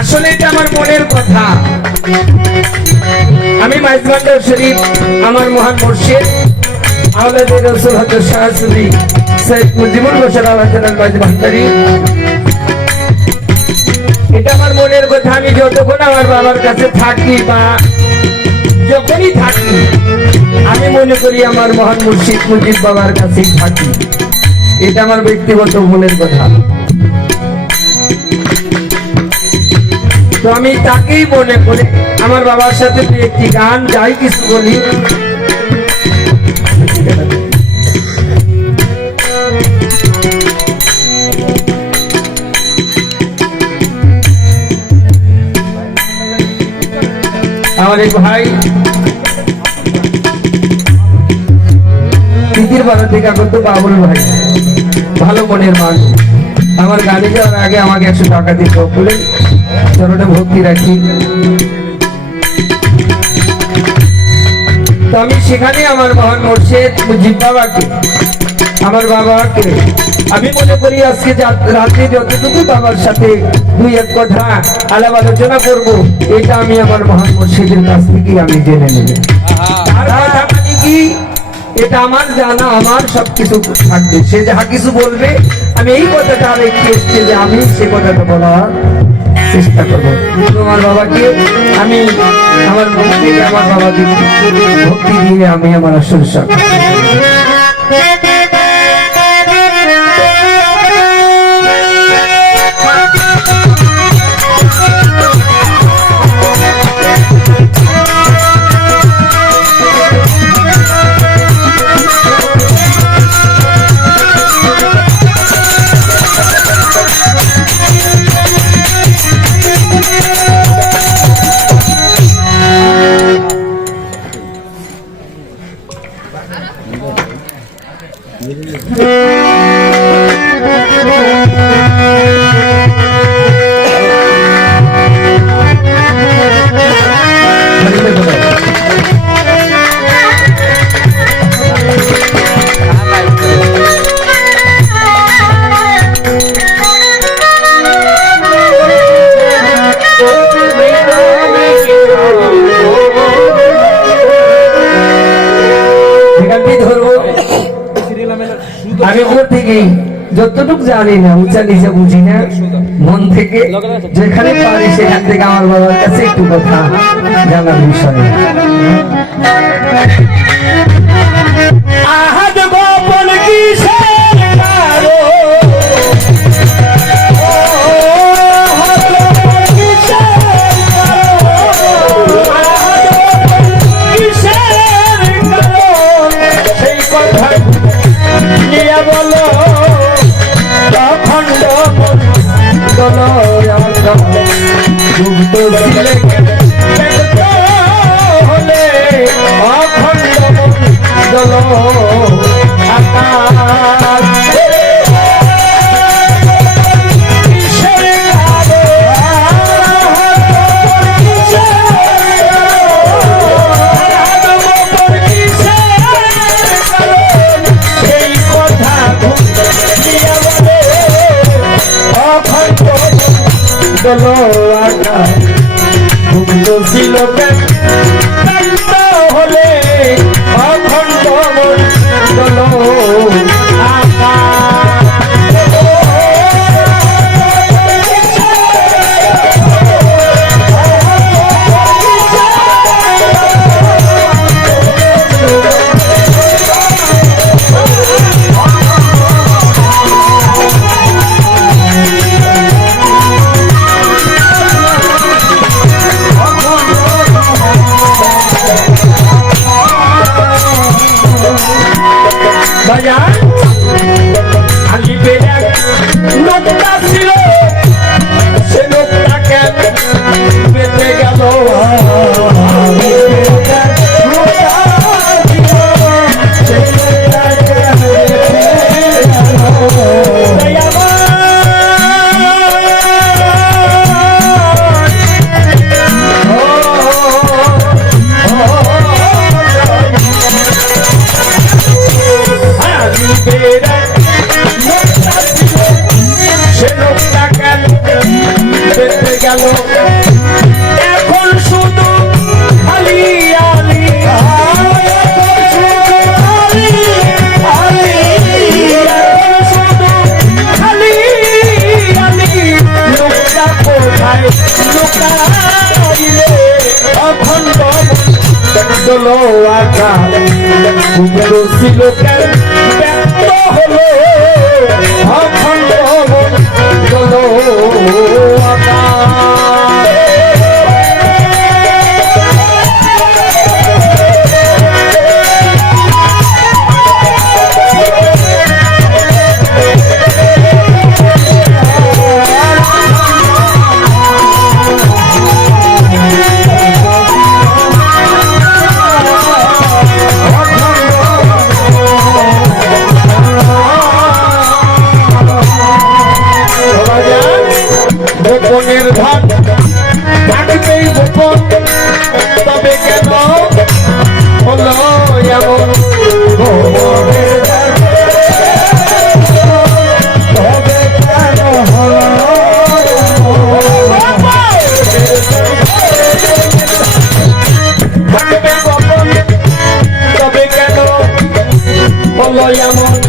আসলে এটা আমার মনের কথা। আমি মাইজবান্ডার শরীফ আমার মহান মুর্শিদ আওলাদে রাসূল হযরত শাহ সুফি সৈয়দ মুজিবুর বশর আলাইহিস মাইজবান্ডারি, এটা আমার মনের কথা। আমি যতক্ষণ আমার বাবার কাছে থাকি বা যখনই থাকি আমি মনে করি আমার মহান মুর্শিদ মুজিব বাবার কাছেই থাকি। এটা আমার ব্যক্তিগত মনের কথা। তো আমি তাকেই মনে করি। আমার বাবার সাথে একটি গান যাই কিছু বলি। আমার এক ভাই তিতির বাড়ি থেকে আগত বাবুল ভাই, ভালো মনের মানুষ। আমার গাড়ি যাওয়ার আগে আমাকে 100 টাকা দিত, বলে চরণে ভক্তি রাখি। তো আমি সেখানে আমার মহান মুর্শিদ মুজিব বাবাকে, আমার বাবাকে আমি মনে করি আজকে রাত্রে যতটুকু বাবার সাথে 2-1 কথা আলাপ আলোচনা করব, এটা আমি আমার মহান মুর্শিদের কাছ থেকে আমি জেনে নেব। তার কথা মানে কি, এটা আমার জানা, আমার সবকিছু থাকবে। সে যাহা কিছু বলবে আমি এই কথাটা রেখে এসছি যে আমি সে কথাটা বলার চেষ্টা করবো। তোমার বাবাকে আমি আমার মন থেকে আমার বাবাকে ভক্তি দিয়ে আমি আমার আসল সব আমি ওর থেকে যতটুকু জানি না, উঁচা নিচে বুঝি না, মন থেকে যেখানে পারি সেখান থেকে আমার বাবার কাছে একটু কথা জানার বিষয়। আহাদ গোপন কিসের কারো হলে অখণ্ড আলিপের লোকটা ছিল সে লোকটা কেন বেঁচে গেল এখন শুধু খালি আলি চলো আকার ছিল ব্যক্ত হলো অখণ্ড চলো আকার গোপনের ভাগ থাকবেই গোপন তবে কেন হলো এমন গোপনের ভাগ তবে কেন হলো থাকবে গোপন তবে কেন হলো এমন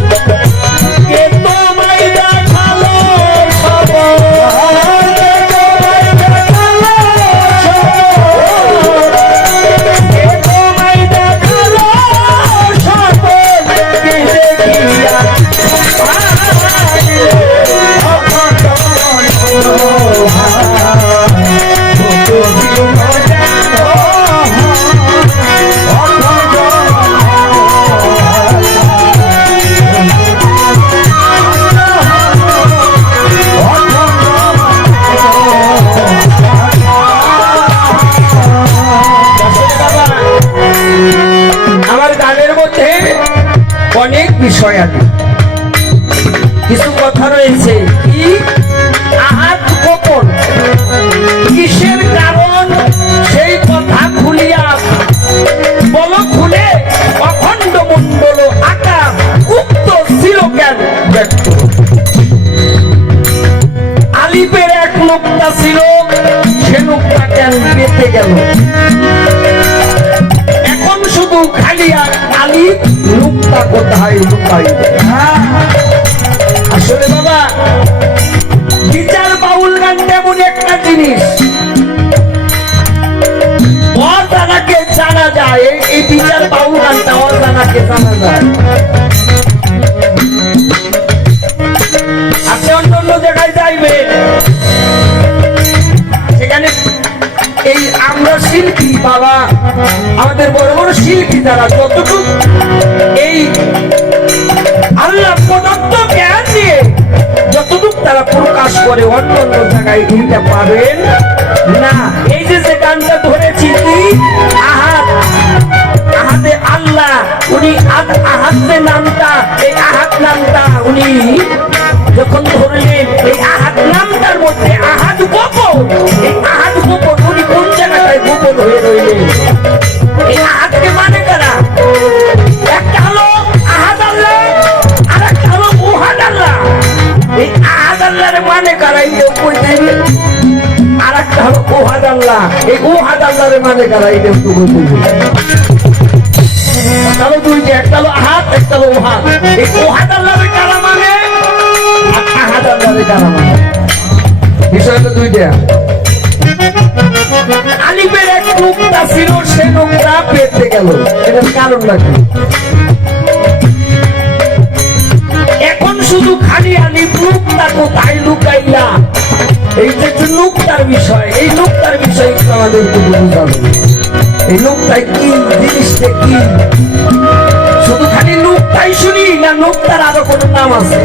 অনেক বিষয় আছে কিছু কথা রয়েছে কি আহাত গোপন কিসের কারণ সেই কথা খুলিয়া বলো খুলে অখণ্ড মণ্ডল আকার গুপ্ত ছিল কেন ব্যক্ত আলিপের এক লোকটা ছিল সে লোকটা কেন পেতে গেল এখন শুধু খালি আর আলিপ লোকটা কোথায় লুকাই আসলে বাবা বিচার বাউল গান তেমন একটা জিনিস অজানাকে জানা যায় এই বিচার বাউল গানটা অজানাকে জানা যায় আপনি অন্য অন্য জায়গায় যাইবে সেখানে এই আমরা শিল্পী বাবা আমাদের বড় বড় শিল্পী যারা যতটুকু এই আল্লাহ প্রদত্ত জ্ঞান দিয়ে যতটুকু তারা প্রকাশ করে অন্য অন্য জায়গায় এইটা পাবেন না এই যে যে গানটা ধরেছি কি আহাত আহাতে আল্লাহ উনি আহাত যে নামটা এই আহাত নামটা উনি যখন ধরলেন এই আহাত নামটার মধ্যে আহাত গোপন এই আহাত গোপন উনি কোন জায়গাটায় গোপন হয়ে রইলেন এই আহাতকে মানে কারা একটা হলো আহাত আল্লাহ আর একটা হলো ওহাদ আল্লাহ এই আহাত আল্লাহরে মানে কারা এই কই দেবে আর একটা হলো ওহাদ আল্লাহ এই ওহাদ আল্লাহরে মানে কারা এই একটু বলতে তাহলে দুইটা একটা হলো আহাত একটা হলো ওহাদ এই ওহাদ আল্লাহরে কারা মানে আর আহাদ আল্লাহরে কারা মানে বিষয় তো দুইটা আলিপের এক লোকটা ছিল সে লোকটা পেতে গেল এটার কারণটা কি এখন শুধু খালি আলিপ লোকটা কোথায় লুকাইলা এই যে লোকটার বিষয় এই লোকটার বিষয় আমাদের বুঝাবে এই লোকটাই কি জিনিসটা কি শুধু খালি লোকটাই শুনি না লোকটার আরো কোনো নাম আছে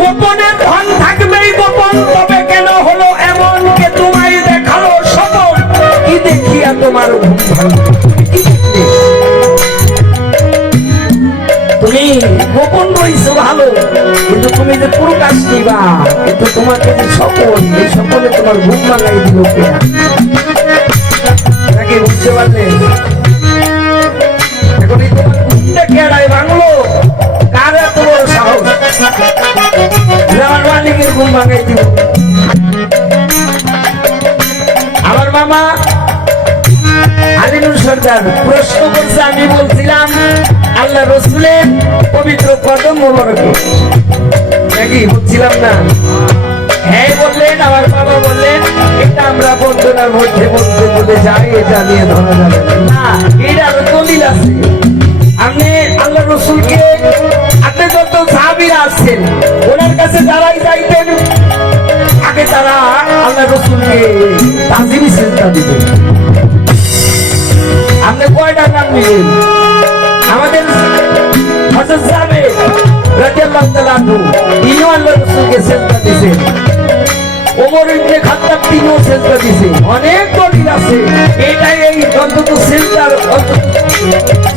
গোপনের ধন থাকবেই গোপন তবে কেন হলো এমন কে তোমায় দেখালো সপন কি দেখিয়া তোমার ঘুম ভাঙলো তুমি গোপন রইছো ভালো কিন্তু তুমি যে প্রকাশ দিবা কিন্তু তোমাকে যে স্বপন এই স্বপনে তোমার ঘুম ভাঙাই দিল কে নাকি বুঝতে পারলে আচ্ছা আমি বলছিলাম আল্লাহ রসুলের পবিত্র কদম মোবারকে নাকি বলছিলাম না? হ্যাঁ বললেন, আমার বাবা বললেন এটা আমরা বন্ধনার মধ্যে বলতে বলে যাই, এটা নিয়ে ধরা যাবে না, এটা আরো দলিল আছে। আপনি আল্লাহ রসুলকে, আপনি যত সাহাবীরা আছেন ওনার কাছে যারাই যাইতেন আগে তারা আল্লাহ রসুলকে তাজিম সেজদা দিতেন। আপনি কয়টা নাম নিলেন? আমাদের হযরত সাহেব রাদিয়াল্লাহু তাআলা আনহু ইনি আল্লাহ রাসূলকে সিজদা দিয়েছেন, ওমর ইবনে খাত্তাব তিনিও সিজদা দিয়েছেন। অনেক দলিল আছে, এটাই এই অন্তত সিজদার অন্তত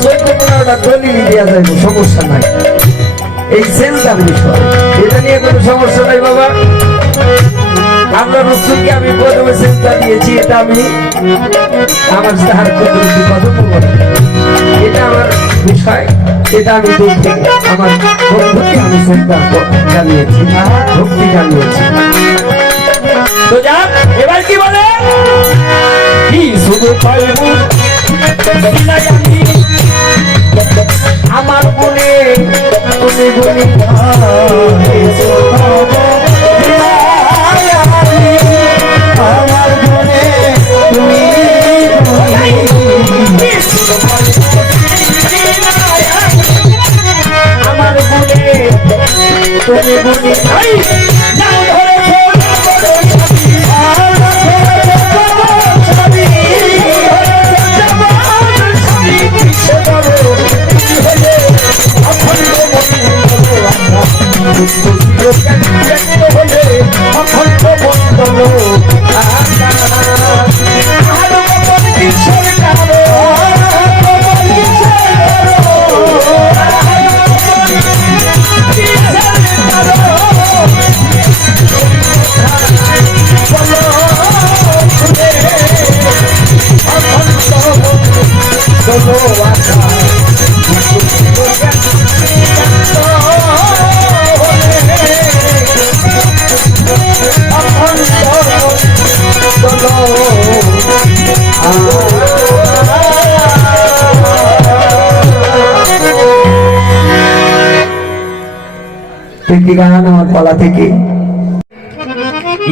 14-15টা দলিল দেয়া যায়, সমস্যা নাই। এই সিজদার বিষয় এটা নিয়ে কোনো সমস্যা নাই বাবা। আল্লাহ রাসূলকে আমি প্রথমে সিজদা দিয়েছি, এটা আমি আমার সাহার কুদরতি কদম বলে, এটা আমার বিষয়, এটা আমি দূর থেকে আমার বন্ধুকে আমি সিজদা জানিয়েছি, ভক্তি জানিয়েছি। তো যাক, এবার কি বলে? কি শুধু পাইবো আমি আমার মনে তুমি বলি আমার মনে তুমি আমার মনে তুমি বলি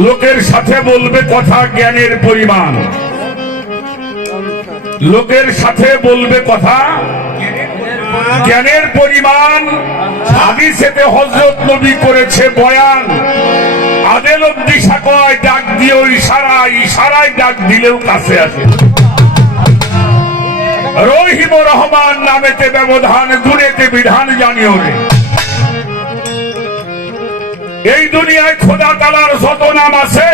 লোকের সাথে বলবে কথা জ্ঞানের পরিমাণ, লোকের সাথে বলবে কথা জ্ঞানের পরিমাণ। হাদিসেতে হযরত নবী করেছে বয়ান, আদেল দিশা কয় ডাক দিও ইশারায়, ইশারায় ডাক দিলেও কাছে আসে। রহিম রহমান নামেতে ব্যবধান, গুণেতে বিধান জানিও রে। এই দুনিয়ায় খোদা তাআলার যত নাম আছে,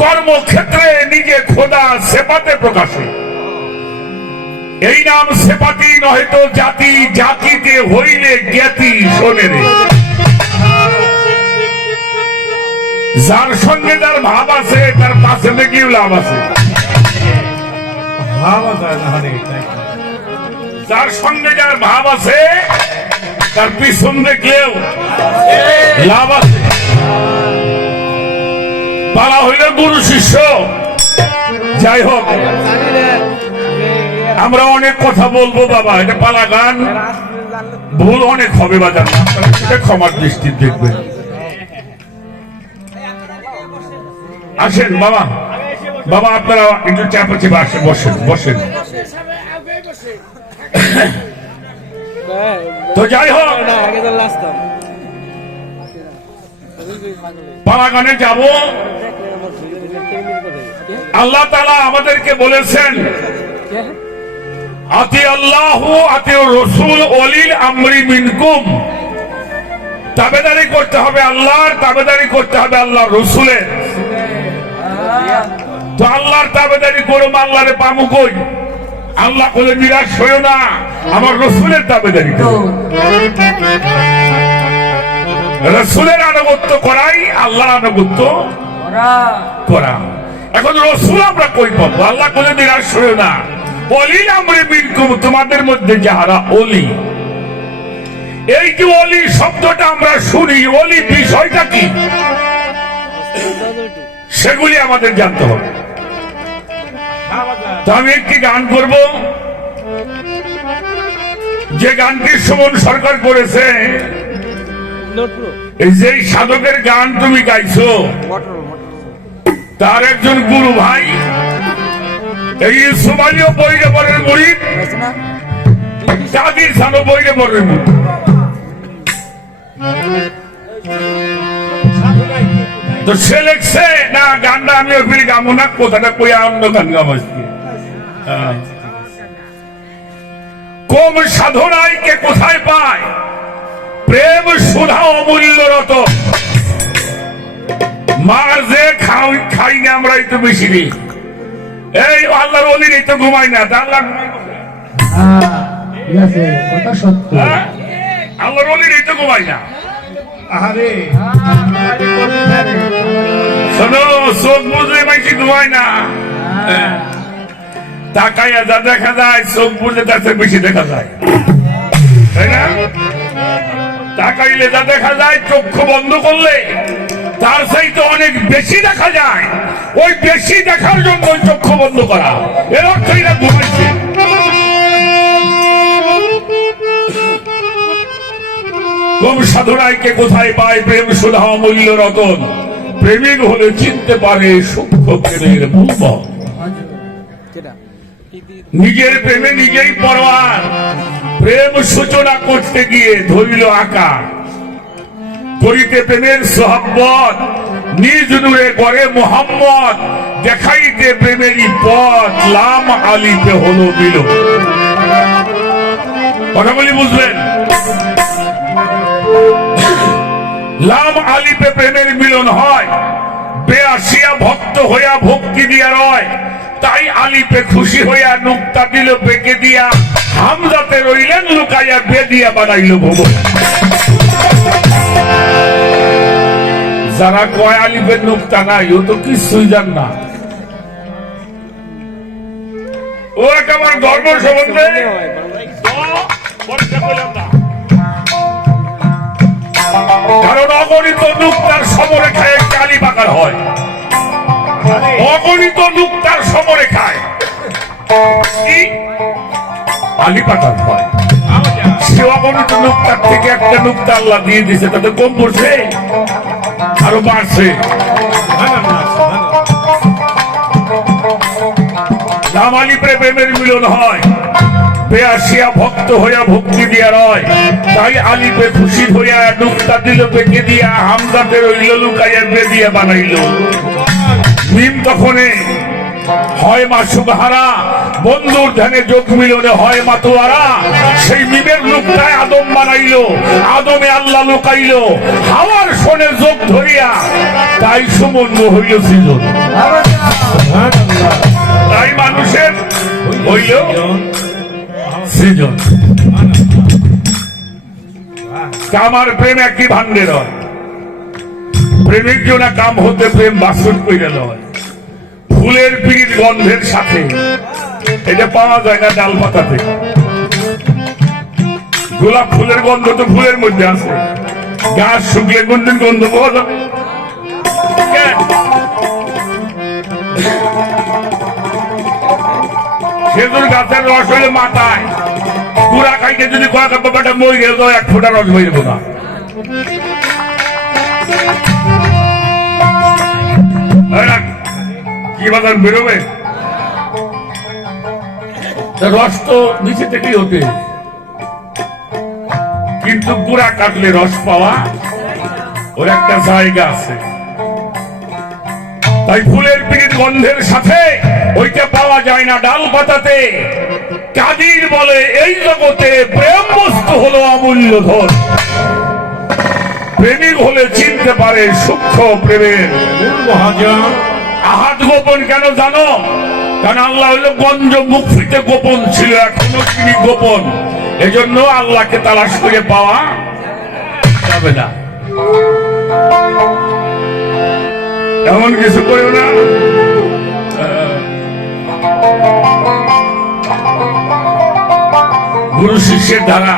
কর্মক্ষেত্রে নিজে খোদা সেপাতে প্রকাশে। এই নাম সেপাতি নয়তো জাতি, জাতিতে হইলে জ্ঞাতি শোনে রে। যার সঙ্গে যার ভাব আছে তার পাশে থেকেও লাভ আছে, যার সঙ্গে যার ভাব আছে তার পিছন দেখলেও লাভ আছে। পালা হইলে গুরু শিষ্য। যাই হোক, আমরা অনেক কথা বলবো বাবা, এটা পালা গান, ভুল অনেক হবে বাজার, ক্ষমার দৃষ্টি দেখবেন। আসেন বাবা, বাবা আপনারা একটু চাপা চেপে আসেন, বসেন বসেন। তো যাই হোক, পালা গানে যাব। আল্লাহ তাআলা আমাদেরকে বলেছেন আতি আল্লাহু আতি রাসূল ওয়ালিল আমরি মিনকুম, তাবেদারি করতে হবে আল্লাহর, তাবেদারি করতে হবে আল্লাহর রাসূলের। তো আল্লাহর তাবেদারি করো, আল্লাহরে পামু কই? আল্লাহ বলে নিরাশ হইও না, আমার রাসূলের তাবেদারি করো। রাসূলের আনুগত্য করাই আল্লাহর আনুগত্য করা। এখন রাসূল আমরা কই পাবো? আল্লাহ বলে নিরাশ হইও না, ওয়ালিল আমরি মিনকুম, তোমাদের মধ্যে যারা ওলি। এই যে ওলি শব্দটা আমরা শুনি, ওলি বিষয়টা কি সেগুলি আমাদের জানতে হবে। তো আমি একটি গান করব, যে গানটি সুমন সরকার করেছে, এই যে সাধকের গান তুমি গাইছো, তার একজন গুরু ভাই এই সোমালীয় বৈরবরের মুরিদ, কাদির সানো বৈরবরের মুরিদ। তো সে লেখছে না গানটা আমি ওই গামো না, কোথাটা কই অন্য গান গামাচ্ছি। কম সাধনায় কে কোথায় পায়, প্রেম সুধা অমূল্য রত। মার যে খাই না আমরা একটু বেশি দিই, এই আল্লাহর ওলির এই তো ঘুমাই না, আল্লাহ আল্লাহর ওলির এই তো ঘুমাই না। শোনো, চোখ বুঝলে মাইছি ঘুমায় না, তাকাইয়া যা দেখা যায় চোখ বুঝলে তার চেয়ে বেশি দেখা যায়, তাই না? তাকাইলে যা দেখা যায়, চক্ষু বন্ধ করলে তার চাইতে অনেক বেশি দেখা যায়। ওই বেশি দেখার জন্য ওই চক্ষু বন্ধ করা, এর অর্থ এরা ঘুমাইছে। কম সাধনায় কে কোথায় পায়, প্রেম সুধা অমূল্য রতন। প্রেমিক হলে চিনতে পারে সূক্ষ্ম প্রেমের মূল্য। নিজের প্রেমে নিজেই পরোয়ার, প্রেম সূচনা করতে গিয়ে ধরিল আকার। করিতে প্রেমের সোহাব্বত, নিজ নূরে করে মোহাম্মদ। দেখাইতে প্রেমেরই পথ, লাম আলিপে হলো মিল। কথা বলি বুঝলেন? লাম আলিপে প্রেমের মিলন হয়, বেআসিয়া ভক্ত হইয়া ভক্তি দিয়া রয়। তাই আলিপে খুশি হইয়া নুক্তা দিল বেঁকে দিয়া, হামজাতে রইলেন লুকাইয়া বেদিয়া বানাইল ভুবন। যারা কয় আলিপের নুক্তা নাই, ও তো কিছুই জান না। ও একেবারে ধর্ম সম্বন্ধে কারণ অগণিত নুক্তার সমরেখায় একটি আলিপ আকার হয়, অগণিত নুক্তার সমরেখায় আলিপ আকার হয়। সে অগণিত নুক্তার থেকে একটা নুক্তা আল্লাহ দিয়ে দিয়েছে, তাতে কম পড়ছে আরো বাড়ছে। লাম আলিপে প্রেমের মিলন হয়, বেআসিয়া ভক্ত হইয়া ভক্তি দিয়া রয়। তাই আলিপে খুশি হইয়া নুক্তা দিল বেঁকে দিয়া, হামজাতে রইল লুকাইয়া বেদিয়া বানাইল। মিম তখনে হয় মা সুবহারা, বন্ধুর ধ্যানে যোগ মিলনে হয় মাতোয়ারা। সেই মিমের নুক্তায় আদম বানাইল, আদমে আল্লাহ লুকাইল। হাওয়ার শোনে যোগ ধরিয়া, তাই সুমন হইল সৃজন। তাই মানুষের হইল সৃজন। কামার প্রেম একই ভান্ডের হয়, প্রেমিক জনা কাম হতে প্রেম বাসন কইরা লয়। ফুলের পিড়ির গন্ধের সাথে, এটা পাওয়া যায় না ডাল পাতাতে। গোলাপ ফুলের গন্ধ তো ফুলের মধ্যে আছে, গাছ শুকিয়ে কোনদিন গন্ধ পাওয়া যাবে? খেজুর গাছের রস হইলে মাথায়, পুরা খাইতে যদি কয়েক ব্যাপারটা মই গেল, এক ফোঁটা রস বইব না। কি বাজার বেরোবে? রস তো নিচে থেকেই হতে, কিন্তু গুড়া কাটলে রস পাওয়া ওর একটা জায়গা আছে। তাই ফুলের পিড়ির গন্ধের সাথে ওইটা পাওয়া যায় না ডাল পাতাতে। কাদির বলে এই জগতে প্রেম বস্তু হলো অমূল্য ধন। প্রেমিক হলে চিনতে পারে সূক্ষ্ম প্রেমের আহাত গোপন। কেন জানো? কারণ আল্লাহ হইল গঞ্জ মুক্তিতে গোপন ছিল, এখনো তিনি গোপন। এজন্য আল্লাহকে তালাশ করে পাওয়া যাবে না। এমন কিছু করিও না। গুরু শিষ্যের ধারা।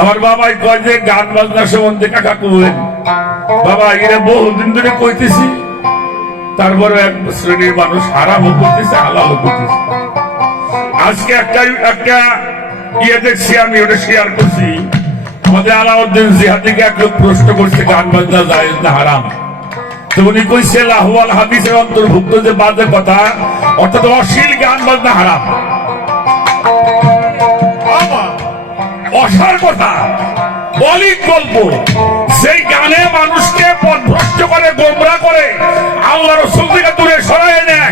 আমার বাবাই কয় যে গান বাজনা সম্বন্ধে কাকা কইলেন, বাবা এরা বহুদিন ধরে কইতেছি, তারপরে এক শ্রেণীর মানুষ হারামও করতেছে, হালালও করতেছে। আজকে একটা ইয়ে দেখছি, আমি ওটা শেয়ার করছি। আমাদের আলাউদ্দিন জিহাদিকে এক লোক প্রশ্ন করছে গান বাজনা জায়েজ না হারাম। তো উনি কইছে লাহওয়াল হাদিসের অন্তর্ভুক্ত যে বাজে কথা, অর্থাৎ অশ্লীল গান বাজনা হারাম। অসার কথা, অলিক গল্প, সেই গানে মানুষকে পথভ্রষ্ট করে, গোমরা করে, আল্লাহ রাসূল থেকে দূরে সরায় নেয়,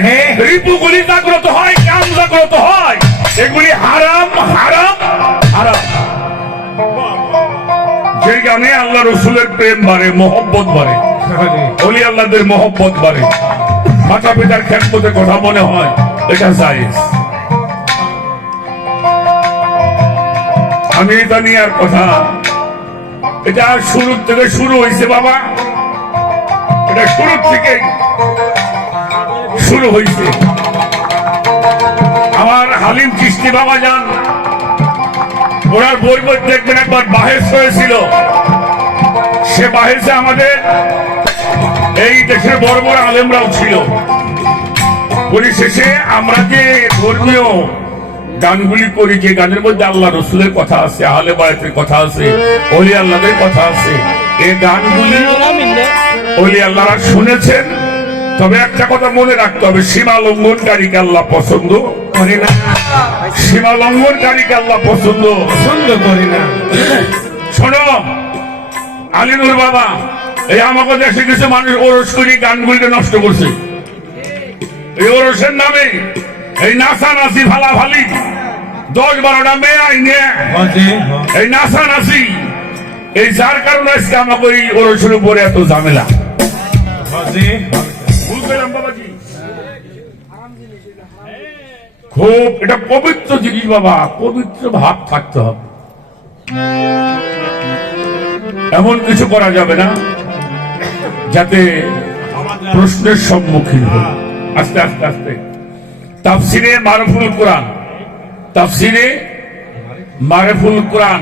রিপুগুলি জাগ্রত হয়, কাম জাগ্রত হয়, এগুলি হারাম হারাম হারাম। যে গানে আল্লাহ রসুলের প্রেম বাড়ে, মহব্বত বাড়ে, ওলি আল্লাহদের মহব্বত বাড়ে, মাতা পিতার খেদমতের কথা মনে হয়, এটা জায়েজ। আমি এটা নিয়ে আর কথা, এটা শুরু থেকে শুরু হয়েছে বাবা, এটা শুরু থেকে শুরু হয়েছে। আমার হালিম চিশতি বাবা যান, ওনার বই বই দেখবেন একবার বাহেস হয়েছিল, সে বাহেসে আমাদের এই দেশের বড় বড় আলেমরাও ছিল। পরিশেষে আমরা যে ধর্মীয় গানগুলি করি, যে গানের মধ্যে আল্লাহ রসুলের কথা আছে, আহলে বায়াতের কথা আছে, ওলি আল্লাহদের কথা আছে, এই গানগুলি ওলি আল্লাহরা শুনেছেন। তবে একটা কথা মনে রাখতে হবে, সীমা লঙ্ঘনকারীকে আল্লাহ পছন্দ করে না, সীমা লঙ্ঘনকারীকে আল্লাহ পছন্দ করে না। শোনো আলিনুর বাবা, এই আমাকে দেশে কিছু মানুষ ওরস করি গানগুলিকে নষ্ট করছে। এই ওরসের নামে এই নাচা নাচি ভালা ভালি 10-12টা মেয়ে আইনে এই নাচা নাচি, এই যার কারণে আজকে আমাকে এই ওরসের উপরে এত ঝামেলা। বুঝলাম বাবাজি, খুব এটা পবিত্র জিনিস বাবা, পবিত্র ভাব থাকতে হবে, এমন কিছু করা যাবে না যাতে প্রশ্নের সম্মুখীন হয়। আস্তে আস্তে আস্তে তাফসিরে মারফুল কোরআন, তাফসিরে মারফুল কোরআন,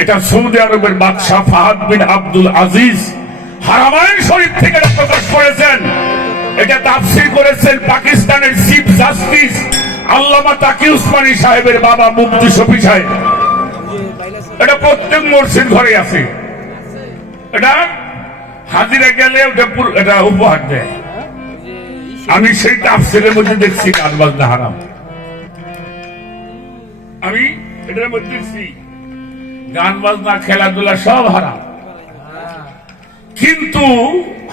এটা সৌদি আরবের বাদশাহ ফাহাদ বিন আব্দুল আজিজ হারামাইন শরীফ থেকে প্রকাশ করেছেন। এটা তাফসির করেছেন পাকিস্তানের চিফ জাস্টিস আল্লামা তাকি উসমানী সাহেবের বাবা মুফতি শফি সাহেব। এটা প্রত্যেক মসজিদ ঘরে আছে, এটা হাজিরা গেলে এটা উপহার দেয়। আমি সেই তাফসিরের মধ্যে দেখছি গান বাজনা হারাম, আমি এটার মধ্যে দেখছি গান বাজনা খেলাধুলা সব হারাম। কিন্তু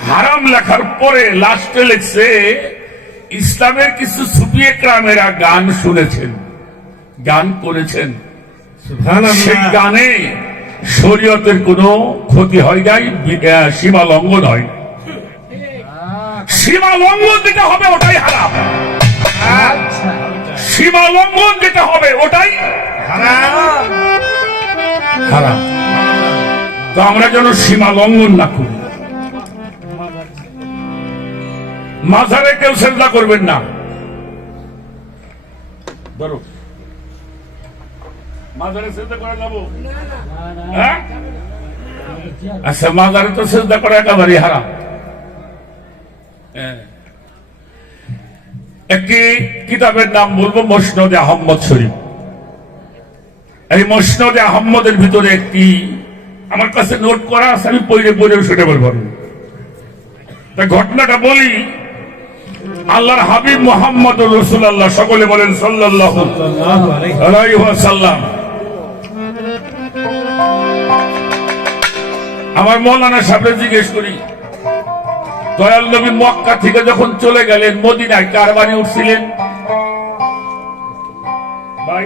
হারাম লেখার পরে লাস্টে লিখছে ইসলামের কিছু সুফি একরামেরা গান শুনেছেন, গান করেছেন, সেই গানে শরীয়তের কোনো ক্ষতি হয় নাই, সীমা লঙ্ঘন হয়। সীমা লঙ্ঘন যেটা হবে ওটাই হারাম, সীমা লঙ্ঘন যেটা হবে ওটাই হারাম। তো আমরা যেন সীমা লঙ্ঘন না করি। মাজারে কেউ সেজদা করবেন না, ধরো মাজারে সেজদা করা যাবো? হ্যাঁ, আচ্ছা, মাজারে তো সেজদা করা একেবারে হারাম। একটি কিতাবের নাম বলবো, মসনদে আহমদ শরীফ। এই মসনদে আহমদের ভিতরে একটি আমার কাছে নোট করা আছে, আমি পড়ে পড়ে শুনে বলবো। ঘটনাটা বলি, আল্লাহর হাবিব মুহাম্মদ রাসূলুল্লাহ, সকলে বলেন সাল্লাল্লাহু আলাইহি ওয়াসাল্লাম। আমার মৌলানা সাহেব জিজ্ঞেস করি, দয়াল নবী মক্কা থেকে যখন চলে গেলেন মদিনায় কার বাড়ি উঠছিলেন? ভাই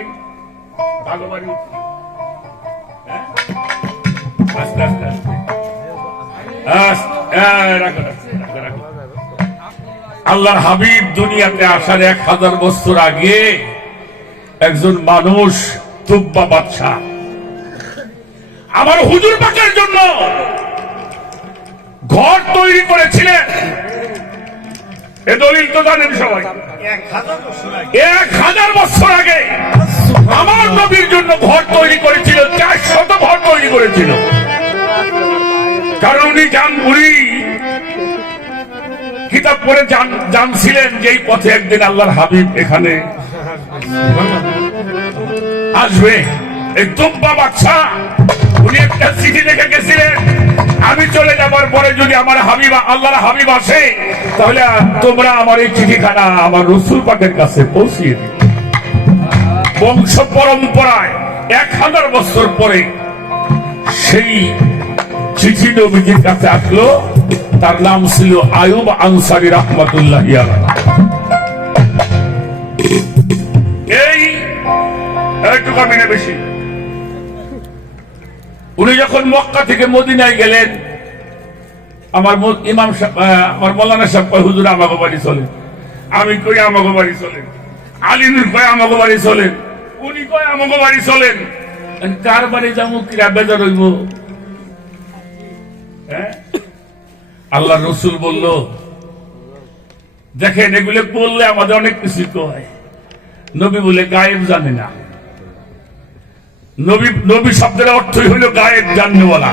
কারো বাড়ি উঠছিলেন? আস্তে আস্তে আস্তে রাখো। আল্লাহর হাবিব দুনিয়াতে আসার 1000 বছর আগে একজন মানুষ তুব্বা বাদশাহ আমার হুজুর পাকের জন্য ঘর তৈরি করেছিলেন। এ দলিল তো জানেন সবাই। 1000 বছর আগে আমার নবীর জন্য ঘর তৈরি করেছিল, 400 ঘর তৈরি করেছিল। কারণ উনি কিতাব পড়ে জানছিলেন যে এই পথে একদিন আল্লাহর হাবিব এখানে আসবে। এই তোব্বা বাচ্চা উনি একটা চিঠি লিখে গেছিলেন, আমি চলে যাবার পরে যদি আমার হাবিবা আল্লাহর হাবিব আসে তাহলে তোমরা আমার এই চিঠিখানা আমার রসুল পাকের কাছে পৌঁছিয়ে দিবে। বংশ পরম্পরায় 1000 বছর পরে সেই চিঠি নবীজির কাছে আসলো। তার নাম ছিল আয়ুব আনসারী রাহমাতুল্লাহি আলাইহি। এই একটু কমে না বেশি। উনি যখন মক্কা থেকে মদিনায় গেলেন, আমার ইমাম আমার মৌলানা সাহেব কয় হুজুর আমাকে বাড়ি চলেন, আমি কই আমাকে বাড়ি চলেন, আলিনুর কয় আমাকে বাড়ি চলেন, উনি কয় আমাকে বাড়ি চলেন। কার বাড়ি যাবো কিরা বেজার হইব? আল্লাহ রসুল বলল দেখেন এগুলো বললে আমাদের অনেক কিছু কয়। নবী বলে গায়েব জানে না। নবী শব্দের অর্থই হলো গায়েব জাননেওয়ালা।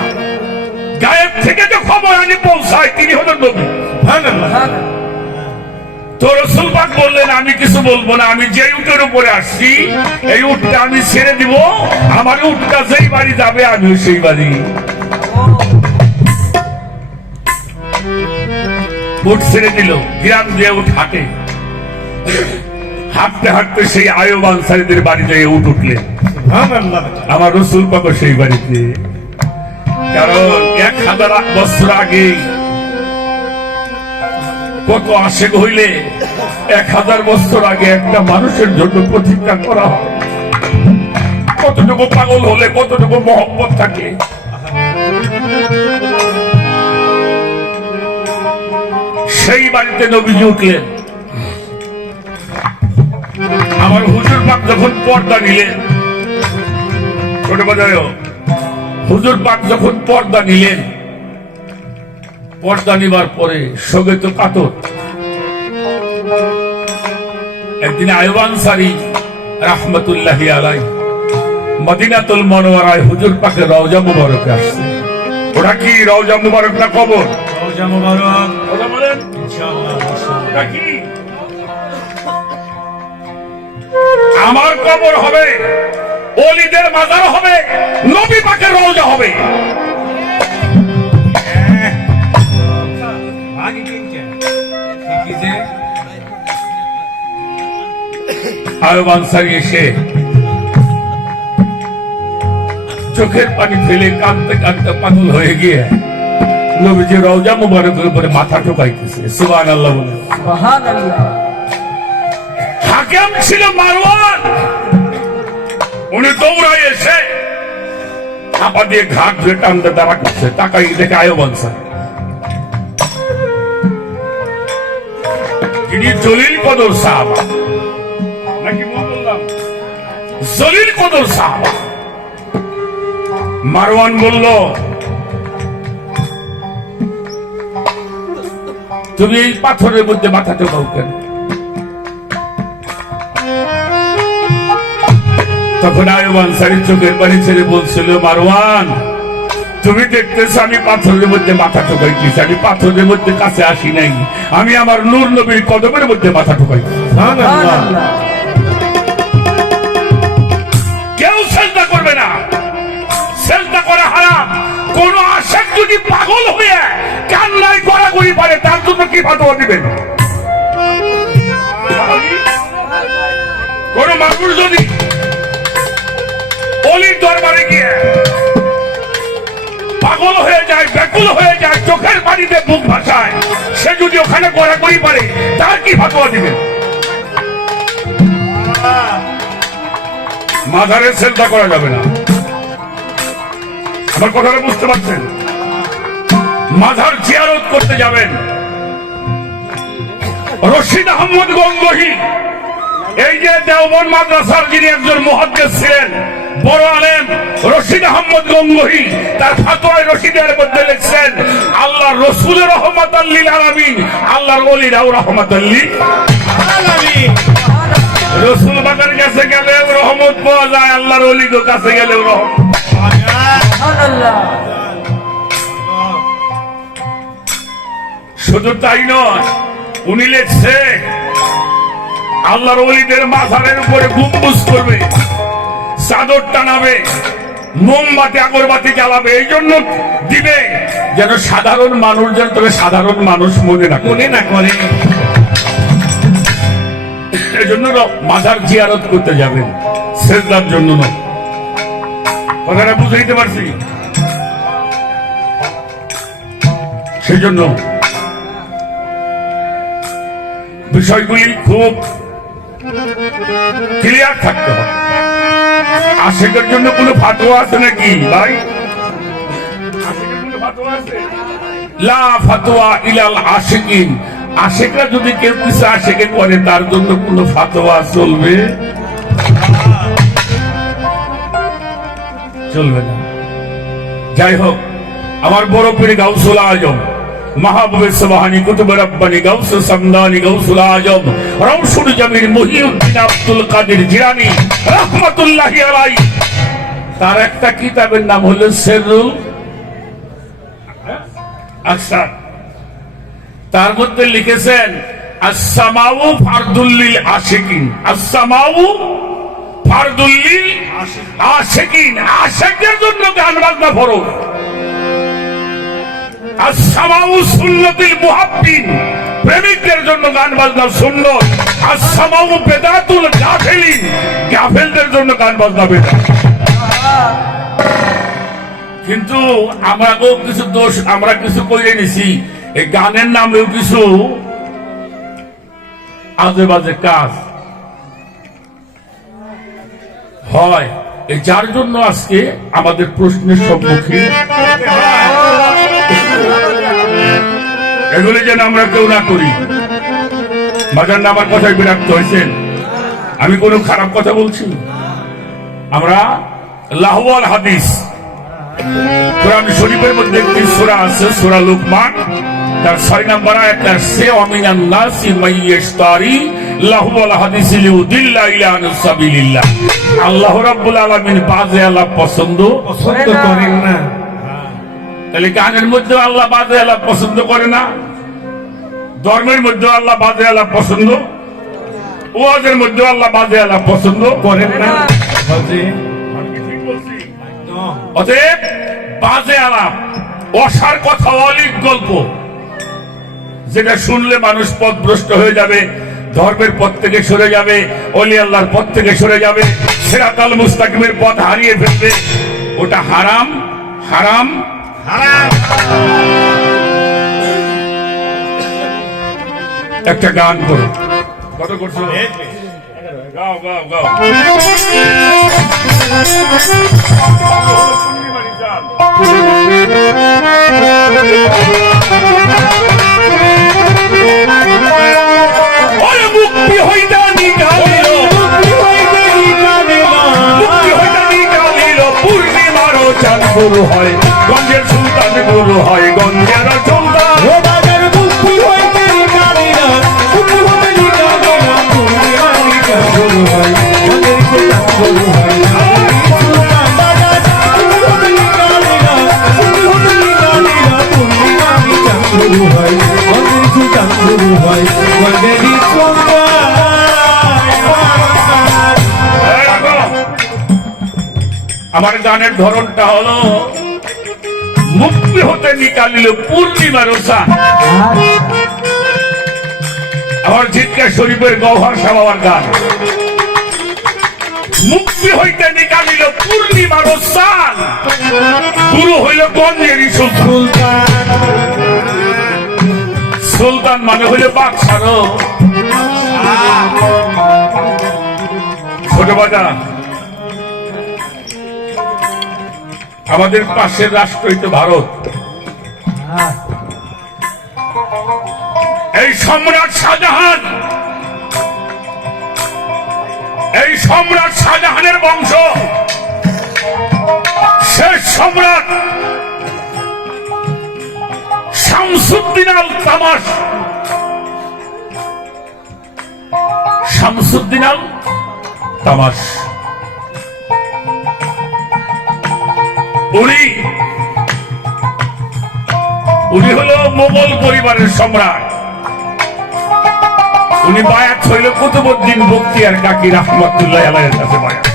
গায়েব থেকে যে খবর আনি পৌঁছায় তিনি হলো নবী। তো রাসূল পাক বললেন আমি কিছু বলবো না, আমি যে উটের উপরে আসছি এই উটটা আমি ছেড়ে দিব, আমার উটটা যেই বাড়ি যাবে আমিও সেই বাড়ি। উট ছেড়ে দিল, গ্রাম দিয়ে উঠ হাঁটে, হাঁটতে হাঁটতে সেই আয়ুব আনসারীদের বাড়িতে উঠ উঠলেন। আমার রসুল পাক সেই বাড়িতে, কারণ 1000 বছর আগে কত আশেক হইলে 1000 বছর আগে একটা মানুষের জন্য প্রতীক্ষা করা হয়। কতটুকু পাগল হলে কতটুকু মহব্বত থাকে। সেই বাড়িতে নবীজি উঠলেন। আমার হুজুর পাক যখন পর্দা নিলেন, ছোট বাজায় হুজুর পাক যখন পর্দা নিলেন, পর্দা নিবার পরে সবে তো কাতর। একদিন আয়ুব আনসারী রাহমাতুল্লাহি আলাইহি মদিনাতুল মুনাওয়ারায় হুজুর পাকের রওজা মুবারকে আসছে। ওটা কি রওজা মুবারক না কবর? রওজা মুবারক। কথা বলেন ইনশাআল্লাহ। ওটা কি? আমার কবর হবে, ওলিদের মাজার হবে, নবী পাকের রওজা হবে। আয়ুব আনসারী এসে চোখের পানি ফেলে কাঁদতে কাঁদতে পাগল হয়ে গিয়ে নবীজি রওজা মুবারকের উপরে মাথা ঠোকাইতেছে। সুবহানাল্লাহ বলে। সুবহানাল্লাহ। হাকিম ছিল মারওয়ান, উনি দৌড়ায় এসে চাপা দিয়ে ঘাট ধরে টানতে দাঁড়া করছে। তাকাই দেখে আয়ুব আনসারী, তিনি জলিল কদর সাহাবা, নাকি বললাম জলিল কদর সাহাবা। মারওয়ান বলল তুমি এই পাথরের মধ্যে মাথা ঠোকাও কেন? তখন আয়ুব আনসারী চোখের পানি ছেড়ে বলছিল, মারওয়ান তুমি দেখতেছ আমি পাথরের মধ্যে মাথা ঠোকাইতেছি, আমি পাথরের মধ্যে কাছে আসি নাই, আমি আমার নূর নবীর কদমের মধ্যে মাথা ঠোকাইতেছি। কেউ সেজদা করবে না, সেজদা করা হারাম। কোন আশিক যদি পাগল হয়ে কান্নায় গড়াগড়ি পারে তার জন্য কি ফতোয়া দিবেন? কোন মানুষ যদি অলির দরবারে গিয়ে পাগল হয়ে যায়, ব্যাকুল হয়ে যায়, চোখের পানিতে বুক ভাসায়, সে যদি ওখানে গড়াগড়ি পারে তার কি ফতোয়া দিবেন? মাজারে সেজদা করা যাবে না। আমার কথাটা বুঝতে পারছেন? মাজার জিয়ারত করতে যাবেন। রশিদ আহমদ গঙ্গোহী, এই যে দেওবন্দ মাদ্রাসার যিনি একজন মুহাদ্দিস ছিলেন, বড় আলেম রশিদ আহমদ গঙ্গোহী, তার ফাতোয়ায়ে রশিদের মধ্যে লিখছেন আল্লাহর রাসূলের রহমাতাল লিল আলামিন, আল্লাহর ওলিরাও রহমাতাল লিল আলামিন। রাসূল পাকের কাছে গেলে রহমত পাওয়া যায়, আল্লাহর ওলিদের কাছে গেলে রহমত। সুবহানাল্লাহ। শুধু তাই নয়, উনি লিখছে আল্লাহর ওলিদের মাথার উপরে গুম্বুজ করবে, চাদর টানাবে, মোমবাতি আগরবাতি জ্বালাবে, এই জন্য দিবে যেন সাধারণ মানুষ যেন তবে সাধারণ মানুষ মনে না করে। এই জন্য মাজার জিয়ারত করতে যাবেন, সেজদার জন্য নয়। কথাটা বুঝাইতে পারছি? সেই জন্য বিষয়গুলি খুব ক্লিয়ার থাকতে হবে। আশিকের জন্য কোনো ফাতোয়া আছে নাকি ভাই? আশিকের কোনো ফাতোয়া আছে? লা ফাতোয়া ইলাল আশিকিন। আশিকরা যদি কেউ কিছু আশিকে করে তার জন্য কোনো ফাতোয়া চলবে না। যাই হোক, আমার বড় পীর গাউসুল আজম মাহবুবে সুবহানী কুতুবে রব্বানী গাউসুল সামদানি গাউসুল আজম রাউসুল জামিল মুহিউদ্দিন আব্দুল কাদের জিলানী রাহমাতুল্লাহি আলাইহি, তার একটা কিতাবের নাম হলো সিররুল আকসার। তার মধ্যে লিখেছেন আসসামাউ ফারদুল লিল আশিকিন, আসসামাউ ফারদুল লিল আশিকিন। আশিকদের জন্য গান বাজনা ফরজ। আসসামাউ সুন্নাতুল মুহাব্বিন, প্রেমিকদের জন্য গান বাজনা সুন্নাত। আসসামাউ বিদআতুল গাফিলিন, গাফিলদের জন্য গান বাজনা বিদআত। কিন্তু আমরাও কিছু দোষ আমরা কিছু করে নিছি, এই গানের নামেও কিছু আজে বাজে কাজ হয়, এই যার জন্য আজকে আমাদের প্রশ্নের সম্মুখীন। এগুলি যেন আমরা কেউ না করি। বাজার না আমার কথায় বিরক্ত হয়েছেন? আমি কোনো খারাপ কথা বলছি? আমরা লাহওয়াল হাদিস কোরআন শরীফের মধ্যে একটি সূরা আছে, সূরা লুকমান, তার 6 নম্বর আয়াত, সে আমিনান নাসি মাইয়াশতারি লাহওয়াল হাদিস লিউদিল্লা ইলা আন সাবিলিল্লাহ। আল্লাহ রাব্বুল আলামিন বাজে আলাপ পছন্দ করেন না। তাহলে গানের মধ্যে আল্লাহ বাজে আলাপ পছন্দ করে না, ধর্মের মধ্যে আল্লাহ বাজে আলাপ পছন্দ, ওয়াজের মধ্যে আল্লাহ বাজে আলাপ পছন্দ করেন না। অতএব বাজে আলাপ, অসার কথা, অলিক গল্প, যেটা শুনলে মানুষ পথভ্রষ্ট হয়ে যাবে, ধর্মের পথ থেকে সরে যাবে, ওলি আল্লাহর পথ থেকে সরে যাবে, সিরাতাল মুস্তাকিমের পথ হারিয়ে ফেলবে, ওটা হারাম হারাম হারাম। একটা গান করো। কত করছো? গাও গাও গাও। মুক্তি হইতে নিকালিল, মুক্তি হইতে নিকালিল, পূর্ণিমারও চাঁদ শুরু হয়, গঞ্জের সুলতান গুরু হয়, গঞ্জের সুলতান। মুক্তি হইতে নিকালিল, মুক্তি হইতে নিকালিল, পূর্ণিমারও চাঁদ শুরু হয়, গঞ্জের সুলতান গুরু হয়। আমার গানের ধরনটা হলো মুক্তি হতে নিকালিল পূর্ণিমার চাঁদ। আমার জিজ্ঞা শরীফের গৌহর সাবাবার গান। মুক্তি হইতে নিকালিল পূর্ণিমার চাঁদ, গুরু হইল গঞ্জেরই সুলতান। সুলতান মানে হইল বাদশাহ। ছোট বাজা, আমাদের পাশের রাষ্ট্র হইতো ভারত। এই সম্রাট শাহজাহান, এই সম্রাট শাহজাহানের বংশ, শেষ সম্রাট শামসুদ্দিন আল তামাশ, শামসুদ্দিন আল তামাশ, উনি হলো মোগল পরিবারের সম্রাট। উনি বায়াত হইল কুতুবউদ্দিন বখতিয়ার কাকি রাহমাতুল্লাহ আলাইহির কাছে বায়াত।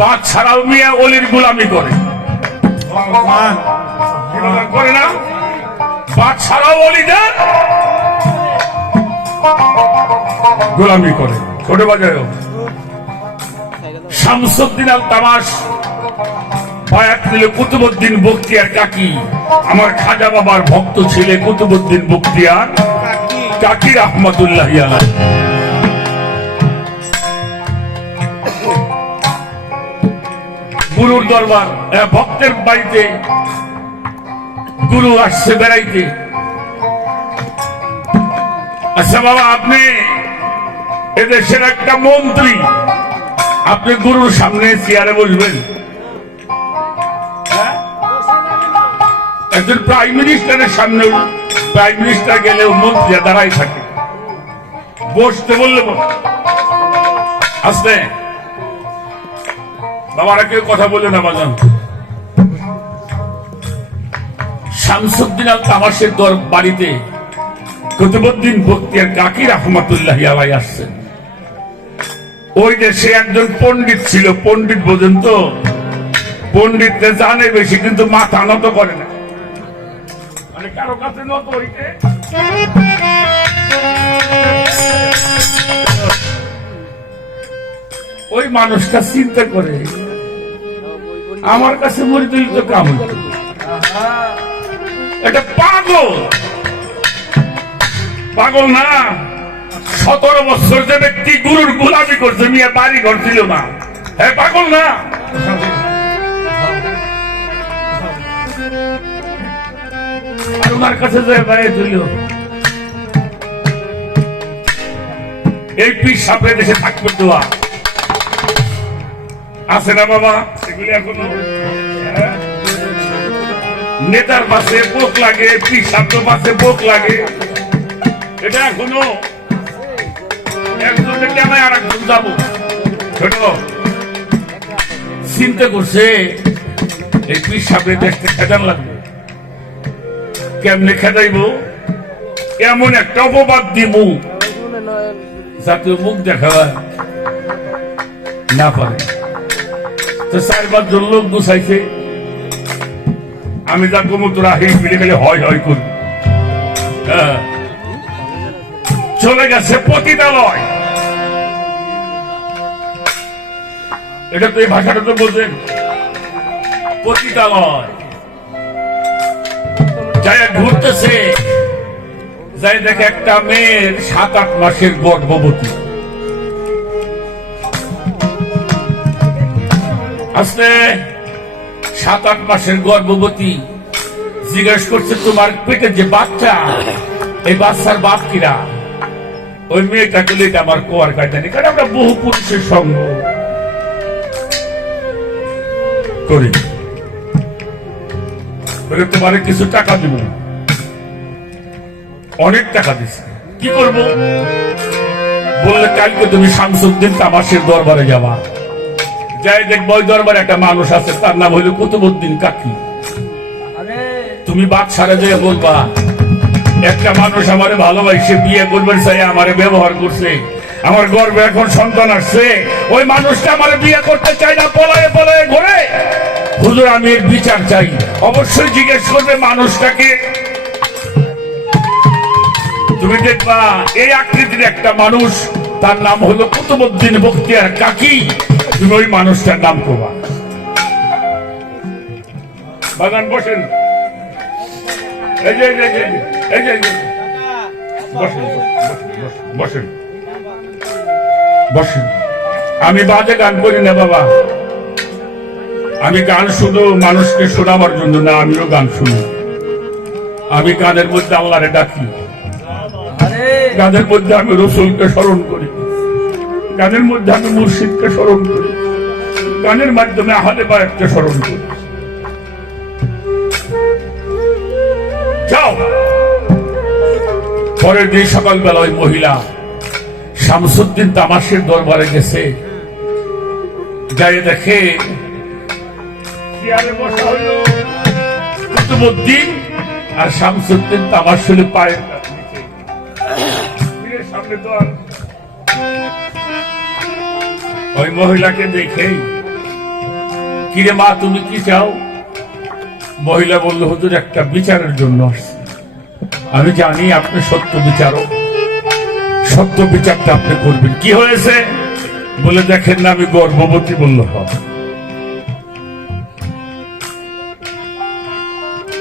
বাদ ছাড়াও মিয়া ওলির গোলামি করে, করে না? বাদ ছাড়াও ওলিদের গোলামি করে। ছোট বাজার শামসুদ্দিন আল তামাশ বায়াত নিল কুতুবউদ্দিন বখতিয়ার কাকি, আমার খাজা বাবার ভক্ত ছিলে কুতুবউদ্দিন বখতিয়ার কাকি রাহমাতুল্লাহ আলাইহি। গুরুর দরবার, ভক্তের বাড়িতে গুরু আসছে বেড়াইতে। আচ্ছা বাবা, আপনি এদেশের একটা মন্ত্রী, আপনি গুরুর সামনে চেয়ারে বসবেন? একজন প্রাইম মিনিস্টারের সামনে প্রাইম মিনিস্টার গেলেও মন্ত্রী দাঁড়াই থাকে, বসতে বললে আসতে বাবারা কেউ কথা বলে না বাজান। শামসুদ্দিন আল তামাশের বাড়িতে কুতুবউদ্দিন বখতিয়ার কাকি রাহমাতুল্লাহ আলাইহি আসছেন। ওই দেশে একজন পণ্ডিত ছিল, পণ্ডিত বোঝেন তো, পণ্ডিত জানে বেশি কিন্তু মাথা নত করে না, মানে কারো কাছে নত হইতে ওই মানুষটা চিন্তা করে আমার কাছে মরে তুই তো কাম, এটা পাগল, পাগল না? 17 বছর যে ব্যক্তি গুরুর গোলামি করছে, মিয়া বাড়ি ঘর ছিল না, হ্যাঁ পাগল না? আর ওনার কাছে যে ভাই তুইল এই পীর সাপড়ে দেশে থাকবে দোয়া আছে না বাবা? এগুলি এখনো নেতার পাশে পোক লাগে, পীর সাপড়ের পাশে পোক লাগে, এটা এখনো একজনে কেন আর একজন যাবো। ছোট চিন্তা করছে এই পীর সাপড়ে দেখতে খেদান লাগবে, কেমনে খেদাইব? এমন একটা অপবাদ দিব যাতে মুখ দেখা না পারে। তো 4-5 লোক গুছাইছে, আমি যা কমু তোরা হিল মিলে গেলে হয় হয় করি। চলে গেছে পতিতালয়, এটা তো এই ভাষাটা তো বোঝেন, পতিতালয়। যাই ঘুরতেছে, যাই দেখে একটা মেয়ের 7-8 মাসের গর্ভবতী। আসলে 7-8 মাসের গর্ভবতী, জিজ্ঞেস করছে তোমার পেটে যে বাচ্চা, এই বাচ্চার বাপ কিরা? ওই মেয়েটা গুলো এটা আমার কোয়ার কাটানি, কারণ আমরা বহু পুরুষের সঙ্গ করি, বলে তোমার কিছু টাকা দিব। অনেক টাকা দিচ্ছে, কি করব? বললে কালকে তুমি শামসুদ্দিন তামাশের দরবারে যাবা, যাই দেখবো ওই দরবারে একটা মানুষ আছে, তার নাম হইল কুতুবউদ্দিন কাকি। তুমি বাদশারে যেয়ে বলবা একটা মানুষ আমারে ভালোবাসে, বিয়ে করবে চাই, আমারে ব্যবহার করছে, আমার গর্বে এখন সন্তান আসছে, ওই মানুষটা আমারে বিয়ে করতে চাই না, পলায়ে পলায়ে ঘুরে, হুজুর আমি এর বিচার চাই। অবশ্যই জিজ্ঞেস করবে মানুষটাকে। তুমি দেখবা এই আকৃতির একটা মানুষ, তার নাম হলো কুতুবউদ্দিন বখতিয়ার কাকি, তুমি ওই মানুষটার নাম করবা। বাগান বসেন, এই যে এই যে বসেন বসেন বসেন। আমি বাজে গান করি না বাবা, আমি গান শুধু মানুষকে শোনাবার জন্য না, আমিও গান শুনি। আমি গানের মধ্যে আল্লাহরে ডাকি, গানের মধ্যে আমি রসুলকে স্মরণ করি, গানের মধ্যে আমি মুর্শিদকে স্মরণ করি, গানের মাধ্যমে আহলে বায়াতকে স্মরণ করি। যাও। পরের দিন সকালবেলা ওই মহিলা শামসুদ্দিন তামাশের দরবারে গেছে, যাই দেখে চেয়ারে বসা হইল কুতুবউদ্দিন আর শামসুদ্দিন তামাশ পায়ের আপনি তো আর ওই মহিলাকে দেখেই, কিরে মা তুমি কি চাও? মহিলা বলল, হুজুর একটা বিচারের জন্য আসছি। আমি জানি আপনি সত্য বিচারক, সত্য বিচারটা আপনি করবেন। কি হয়েছে? বলে দেখেন না আমি গর্ভবতী। বলল হবে।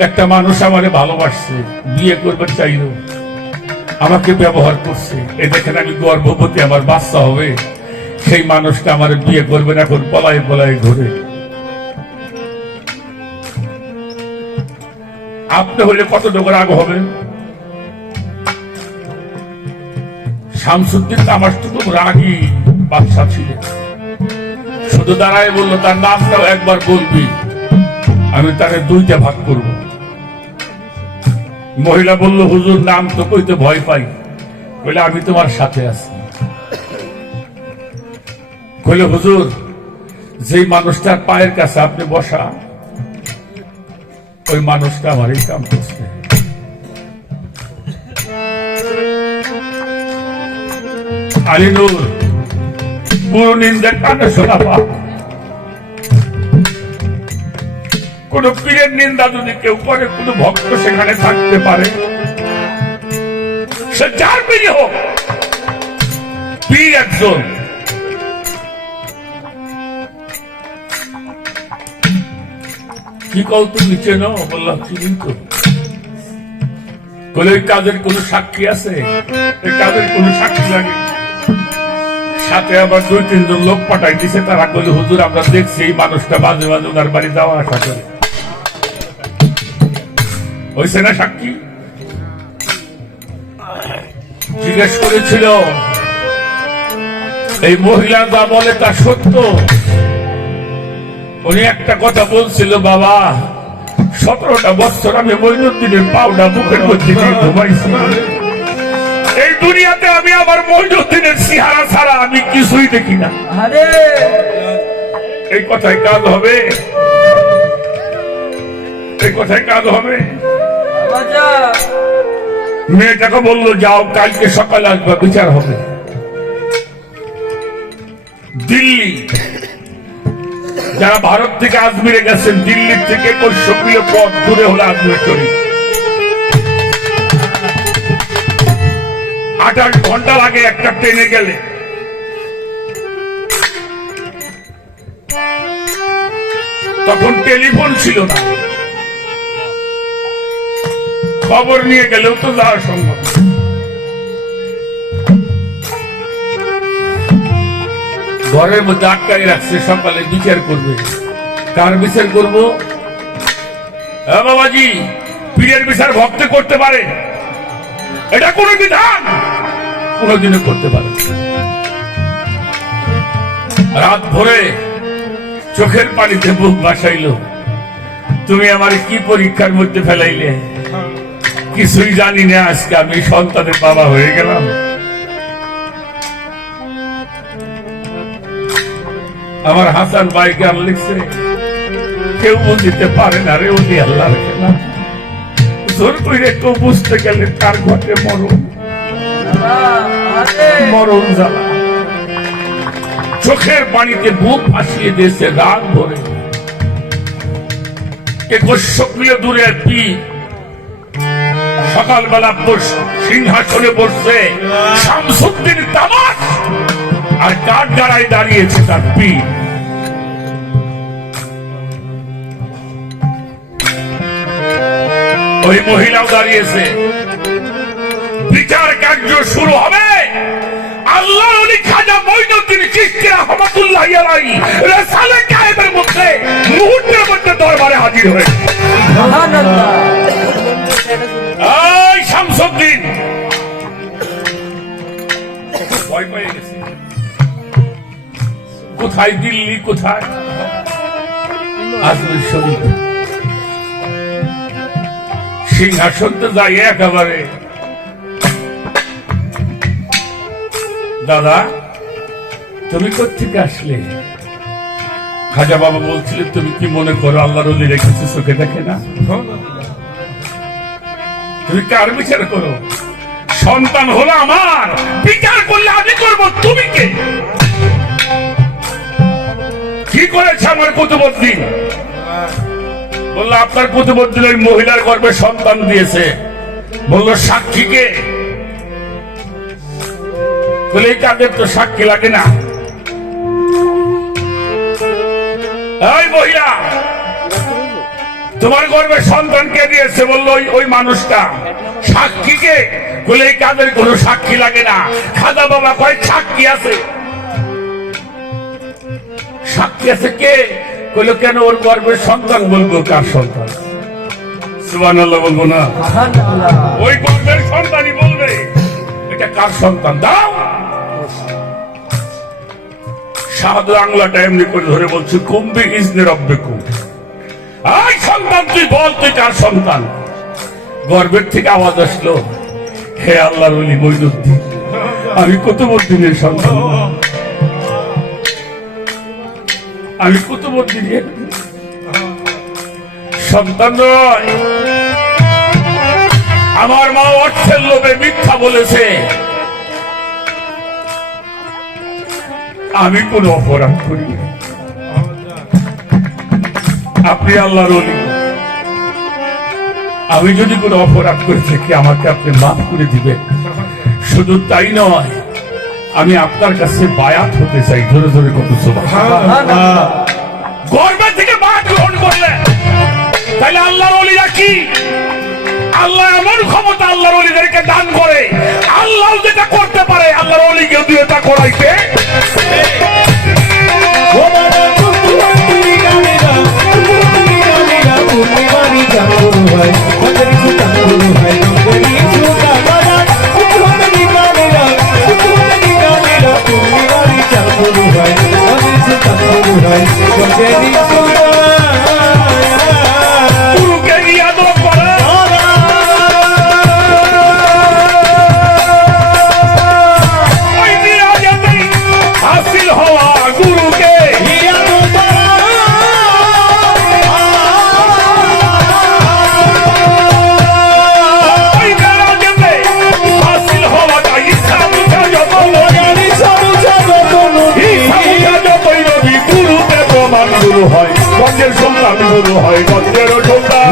একটা মানুষ আমারে ভালোবাসছে, বিয়ে করবার চাইল, আমাকে ব্যবহার করছে, এ দেখেন আমি গর্ভবতী, আমার বাচ্চা হবে, সেই মানুষটা আমার বিয়ে করবেন, এখন পলায় পলায় ঘুরে। আপনি হলে কতটুকু রাগ হবেন? শামসুদ্দিন তামাশটুকু রাগী বাদশা ছিলেন। শুধু দাঁড়ায় বলল, তার নামটাও একবার বলবি, আমি তাকে দুইটা ভাগ করব। মহিলা বলল, হুজুর নাম তো কইতে ভয় পাই। বলে আমি তোমার সাথে আছি। কইল, হুজুর যেই মানুষটার পায়ের কাছে আপনি বসা, ওই মানুষটা আমার এই কাম করছে। আলিনুর পুরো নিন্দা কানে শোনা পাপ। কোন পীরের নিন্দা যদি কেউ করে, কোন ভক্ত সেখানে থাকতে পারে, সে যার পীরই হোক, পীর একজন। কি কও তুমি চেনো? বললাম চিনি তো। বলে ওই কাজের কোন সাক্ষী আছে? ওই কাজের কোন সাক্ষী লাগে? সাথে আবার 2-3 জন লোক পাঠাই দিছে। তারা বলে, হুজুর আমরা দেখছি এই মানুষটা মাঝে মাঝে ওনার বাড়ি যাওয়া আসা করে। হয়েছে না সাক্ষী? জিজ্ঞেস করেছিল, এই মহিলা যা বলে তা সত্য? উনি একটা কথা বলছিল, বাবা 17টা বছর আমি মঈনুদ্দিনের পাউডা মুখের মধ্যে দিয়ে ঘুমাইছি। এই দুনিয়াতে আমি আমার মঈনুদ্দিনের চেহারা ছাড়া আমি কিছুই দেখি না। এই কথায় কাজ হবে? এই কথায় কাজ হবে? মেয়েটাকে বললো, যাও কালকে সকালে আসবা, বিচার হবে। দিল্লি, যারা ভারত থেকে আজমিরে গেছেন, দিল্লির থেকে 100 কিলো পথ দূরে হলো আজমির শরীফ। 8 ঘন্টা লাগে একটা ট্রেনে গেলে। তখন টেলিফোন ছিল না, খবর নিয়ে গেলেও তো যাওয়া সম্ভব। ঘরের মধ্যে আটকাই রাখছে, সকালে বিচার করবে। কার বিচার করব? বাবাজি, পীরের বিচার ভক্ত করতে পারে? এটা কোন বিধান? কোনদিনও করতে পারে। রাত ভরে চোখের পানিতে বুক ভাসাইল, তুমি আমার কি পরীক্ষার মধ্যে ফেলাইলে? কিছুই জানি না, আজকে আমি সন্তানের বাবা হয়ে গেলাম। আমার হাসান ভাই গান লিখছে, কেউ বুঝতে পারে না রে উনি আল্লাহর খেলা, জোর করে কেউ বুঝতে গেলে তার ঘটে মরণ, মরণ জ্বালা। চোখের পানিতে বুক ভাসিয়ে দিয়েছে রাত ভরে। 2100 কিলো দূরে পীর সকালবেলা সিংহাসনে বসছে শামসুদ্দিন তামাশ, আর কাঠ গাড়ায় দাঁড়িয়েছে তার পীর। ওই মহিলাও দাঁড়িয়েছে। বিচার কার্য শুরু হবে। আল্লাহর ওলি খাজা মঈনুদ্দিন চিশতি রাহমাতুল্লাহি আলাইহি রিসালে কায়েমের মধ্যে মুহূর্তের মধ্যে দরবারে হাজির হয়েছে। সুবহানাল্লাহ। এই শামসুদ্দিন ভয় পেয়ে গেছে। কোথায় দিল্লি, কোথায় আজমির শরীফ। সিংহাসন তো যাই একেবারে। দাদা তুমি কোথেকে আসলে? খাজা বাবা বলছিলেন, তুমি কি মনে করো আল্লাহর ওলি রেখেছে চোখে দেখে না? তুমি কার বিচার করো? সন্তান হলো আমার, বিচার করলে আমি করব, তুমি কে? কি করেছে আমার কুতুবউদ্দিন? বললো আপনার কুতুবউদ্দিন ওই মহিলার গর্ভে সন্তান দিয়েছে। বললো সাক্ষীকে? বলে কাদের তো সাক্ষী লাগে না। এই মহিলা, তোমার গর্ভে সন্তান কে দিয়েছে? বললো ওই মানুষটা। সাক্ষীকে? বলে কাদের কোনো সাক্ষী লাগে না। খাজা বাবা কয় সাক্ষী আছে। সাক্ষী আছে কে? কইলো কেন ওর গর্ভের সন্তান? বলবো কার সন্তান? সুবহানাল্লাহ বলবো না? ওই গর্ভের সন্তানই বলবে এটা কার সন্তান। দাও সাধু আংলাটা এমনি করে ধরে বলছে কুম্বি ইজনে রব্বিকুম। এই সন্তান তুই বল তুই কার সন্তান? গর্ভের থেকে আওয়াজ আসলো, হে আল্লাহর ওলি মঈনুদ্দিন, আমি কুতুবউদ্দিনের সন্তান। আমি কুতুবউদ্দিনের সন্তান নয়। আমার মা অর্থের লোভে মিথ্যা বলেছে। আমি কোন অপরাধ করি। আপনি আল্লাহর ওলি, আমি যদি কোনো অপরাধ করে থাকি আমাকে আপনি মাফ করে দিবেন। শুধু তাই নয়, আমি আপনার কাছে বায়াত হতে চাই। ধরে ধরে কত সুবহানাল্লাহ। গর্ভে থেকে মা গ্রহণ করলে তাহলে আল্লাহর ওলিরা কি? আল্লাহ এমন ক্ষমতা আল্লাহর ওলিদেরকে দান করে। আল্লাহ যেটা করতে পারে আল্লাহর ওলিকে দিয়ে তা করাইতে। গুরুকে নিয়ে আদর করে। ওই মিরাজেতেই হাসিল হওয়া গুরুকে গুরু হয়। গঞ্জের সন্তান গুরু হয়, গঞ্জের সন্তান।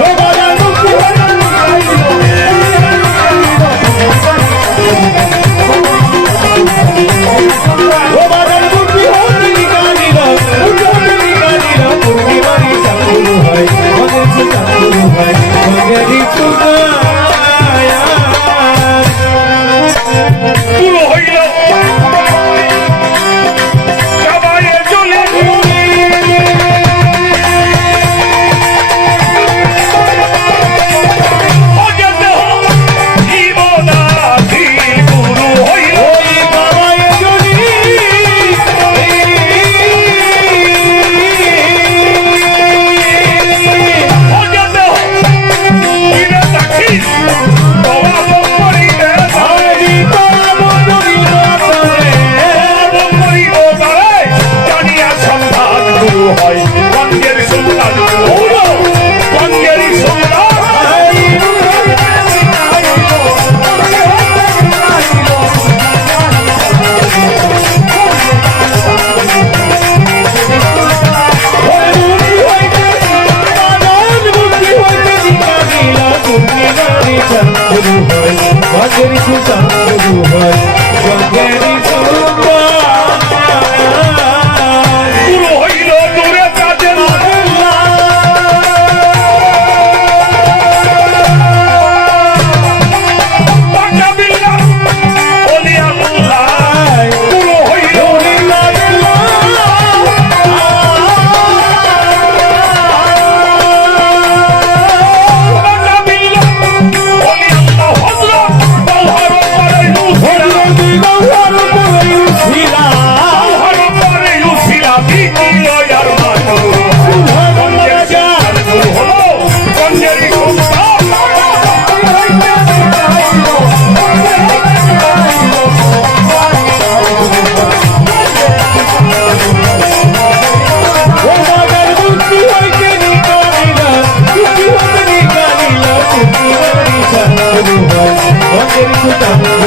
গুরু হইল What did you do?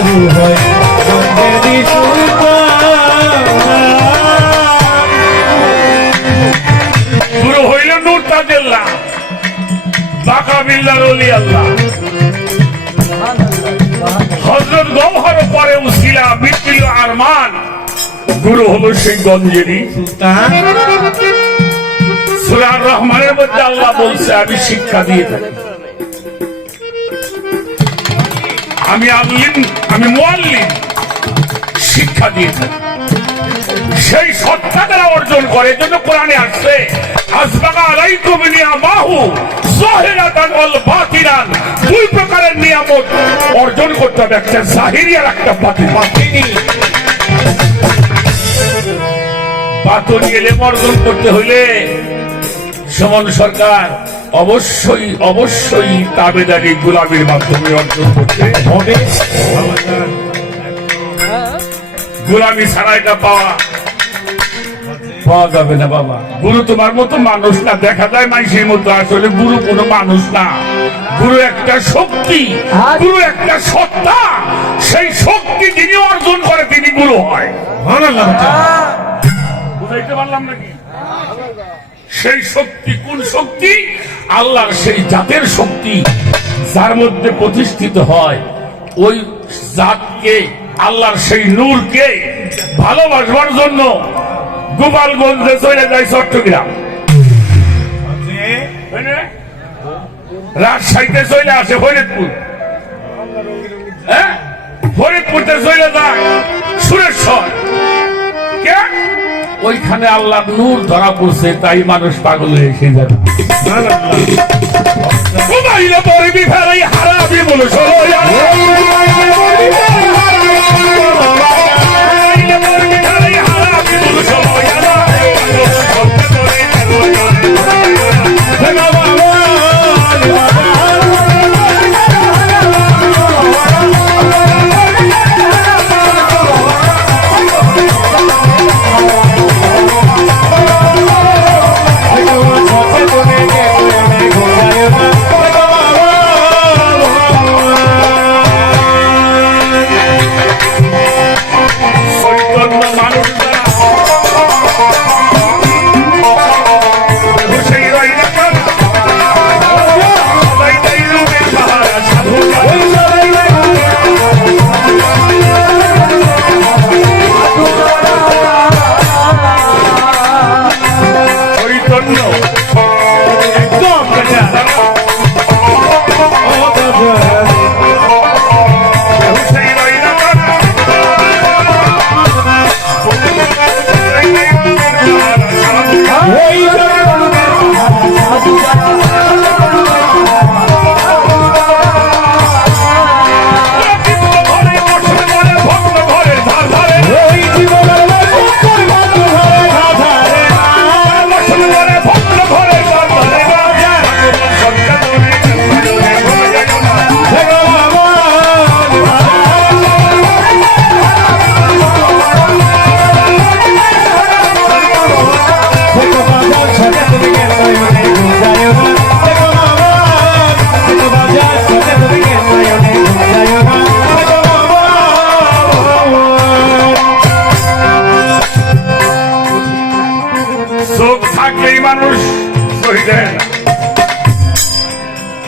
কুমিল্লার ওলি আল্লাহ হযরত গওহর পরে উসিলা মিটিল আরমান গুরু হলো সেই গঞ্জেরি সূরা রহমানের মধ্যে আল্লাহ বলছে আমি শিক্ষা দিয়ে থাকি আমি আলিম আমি মুআল্লিম শিক্ষা দিয়ে থাকি সেই সত্তা তারা অর্জন করে এজন্য কোরআনে আসছে আসবাগা আলাইকুম নিয়ামাহু যাহিরাতান ওয়াল বাতিনান দুই প্রকারের নিয়ামত অর্জন করতে হবে একটা জাহিরি আর একটা বাতিনি বাতিনি এলেম অর্জন করতে হইলে সুমন সরকার অবশ্যই অবশ্যই তাবেদারি গোলামির মাধ্যমে অর্জন করতে হবে গোলামি ছাড়া এটা পাওয়া যাবে না বাবা গুরু তোমার মতো মানুষ না দেখা যায় মানুষের মতো আসলে গুরু কোনো মানুষ না গুরু একটা শক্তি গুরু একটা সত্তা সেই শক্তি যিনি অর্জন করে তিনি গুরু হয় বুঝাইতে পারলাম নাকি সেই শক্তি কোন শক্তি আল্লাহর সেই জাতের শক্তি যার মধ্যে প্রতিষ্ঠিত হয় ওই জাতকে আল্লাহর সেই নূরকে ভালোবাসবার জন্য গোপালগঞ্জে চলে যায় চট্টগ্রাম রাজশাহীতে চলে আসে ফরিদপুর ফরিদপুরতে চলে যায় সুরেশ্বর কেন ওইখানে আল্লাহ নূর ধরা পড়ছে তাই মানুষ পাগল হয়ে এসে যাবে হারাবি বলে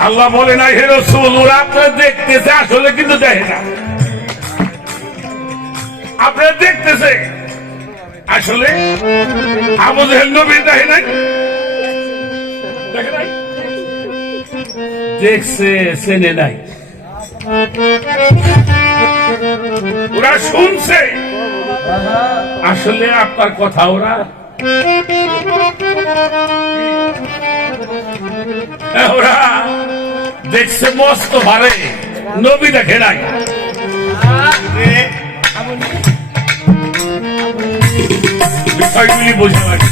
আল্লাহ বলে না হে রাসূল ওরা আপনারা দেখতেছে আসলে কিন্তু দেখে না আপনারা দেখতেছে আসলে আবু জাহেল নবী দেখে নাই দেখছে চেনে নাই ওরা শুনছে আসলে আপনার কথা ওরা ওরা দেখছে মস্ত ভারে নবী দেখে নাই বিষয়গুলি বোঝা লাগে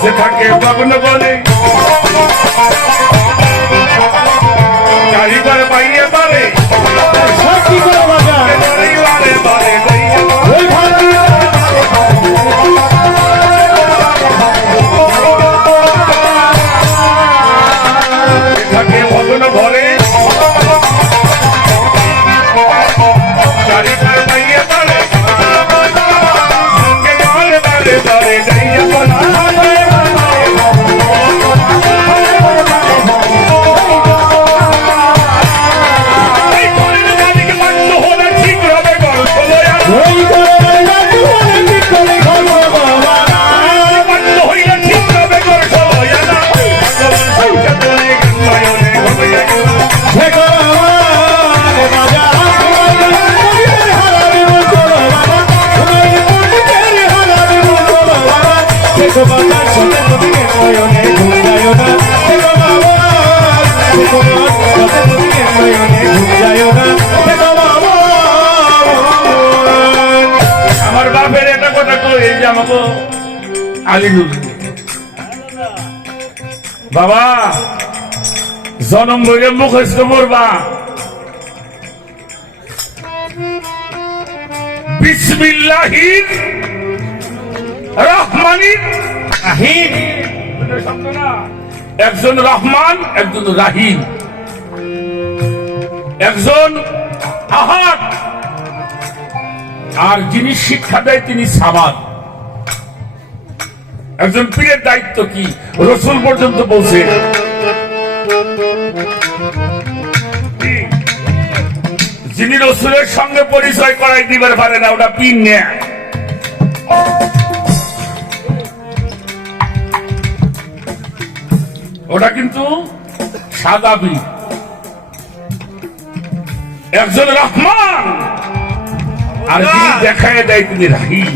যে থাকে ভগ্ন বলে চারিবার পাইয়ে পারে ভগ্ন ভরে চারিবার পাইয়ে পারে আলী নজরুল। বাবা জনম বইলে মুখস্থ করবা, বিসমিল্লাহির রহমানির রাহিম। একজন রহমান, একজন রাহিম, একজন আহাদ, আর যিনি শিক্ষা দেয় তিনি সামাদ। একজন পীরের দায়িত্ব কি? রসুল পর্যন্ত বলছে যিনি রসুলের সঙ্গে পরিচয় করাই দিবার পারে না, ওটা পীর নেয়। ওটা কিন্তু সাদা পীর। একজন রহমান, আর যিনি দেখায় দেয় তিনি রাহিম।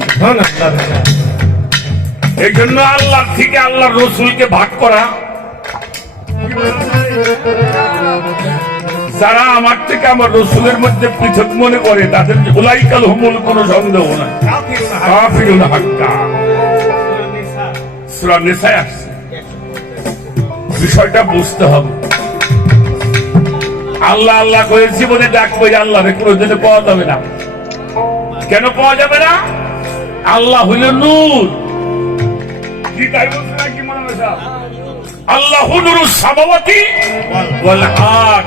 এই জন্য আল্লাহ থেকে আল্লাহর রসুলকে ভাগ করা। যারা আমার থেকে আমার রসুলের মধ্যে পৃথক মনে করে তাদের উলাইকাল হুমুল কোনো সন্দেহ নাই। কাফিরুল হাক্কা সূরা নিসায় আসছে। বিষয়টা বুঝতে হবে। আল্লাহ আল্লাহ করে জীবনে ডাকবো, আল্লাহরে কোনোদিনে পাওয়া যাবে না। কেন পাওয়া যাবে না? আল্লাহ হইল নূর। গীতায় বলছে না কি মনে হয়? আল্লাহু নূরুস সামাওয়াতি ওয়াল আরদ।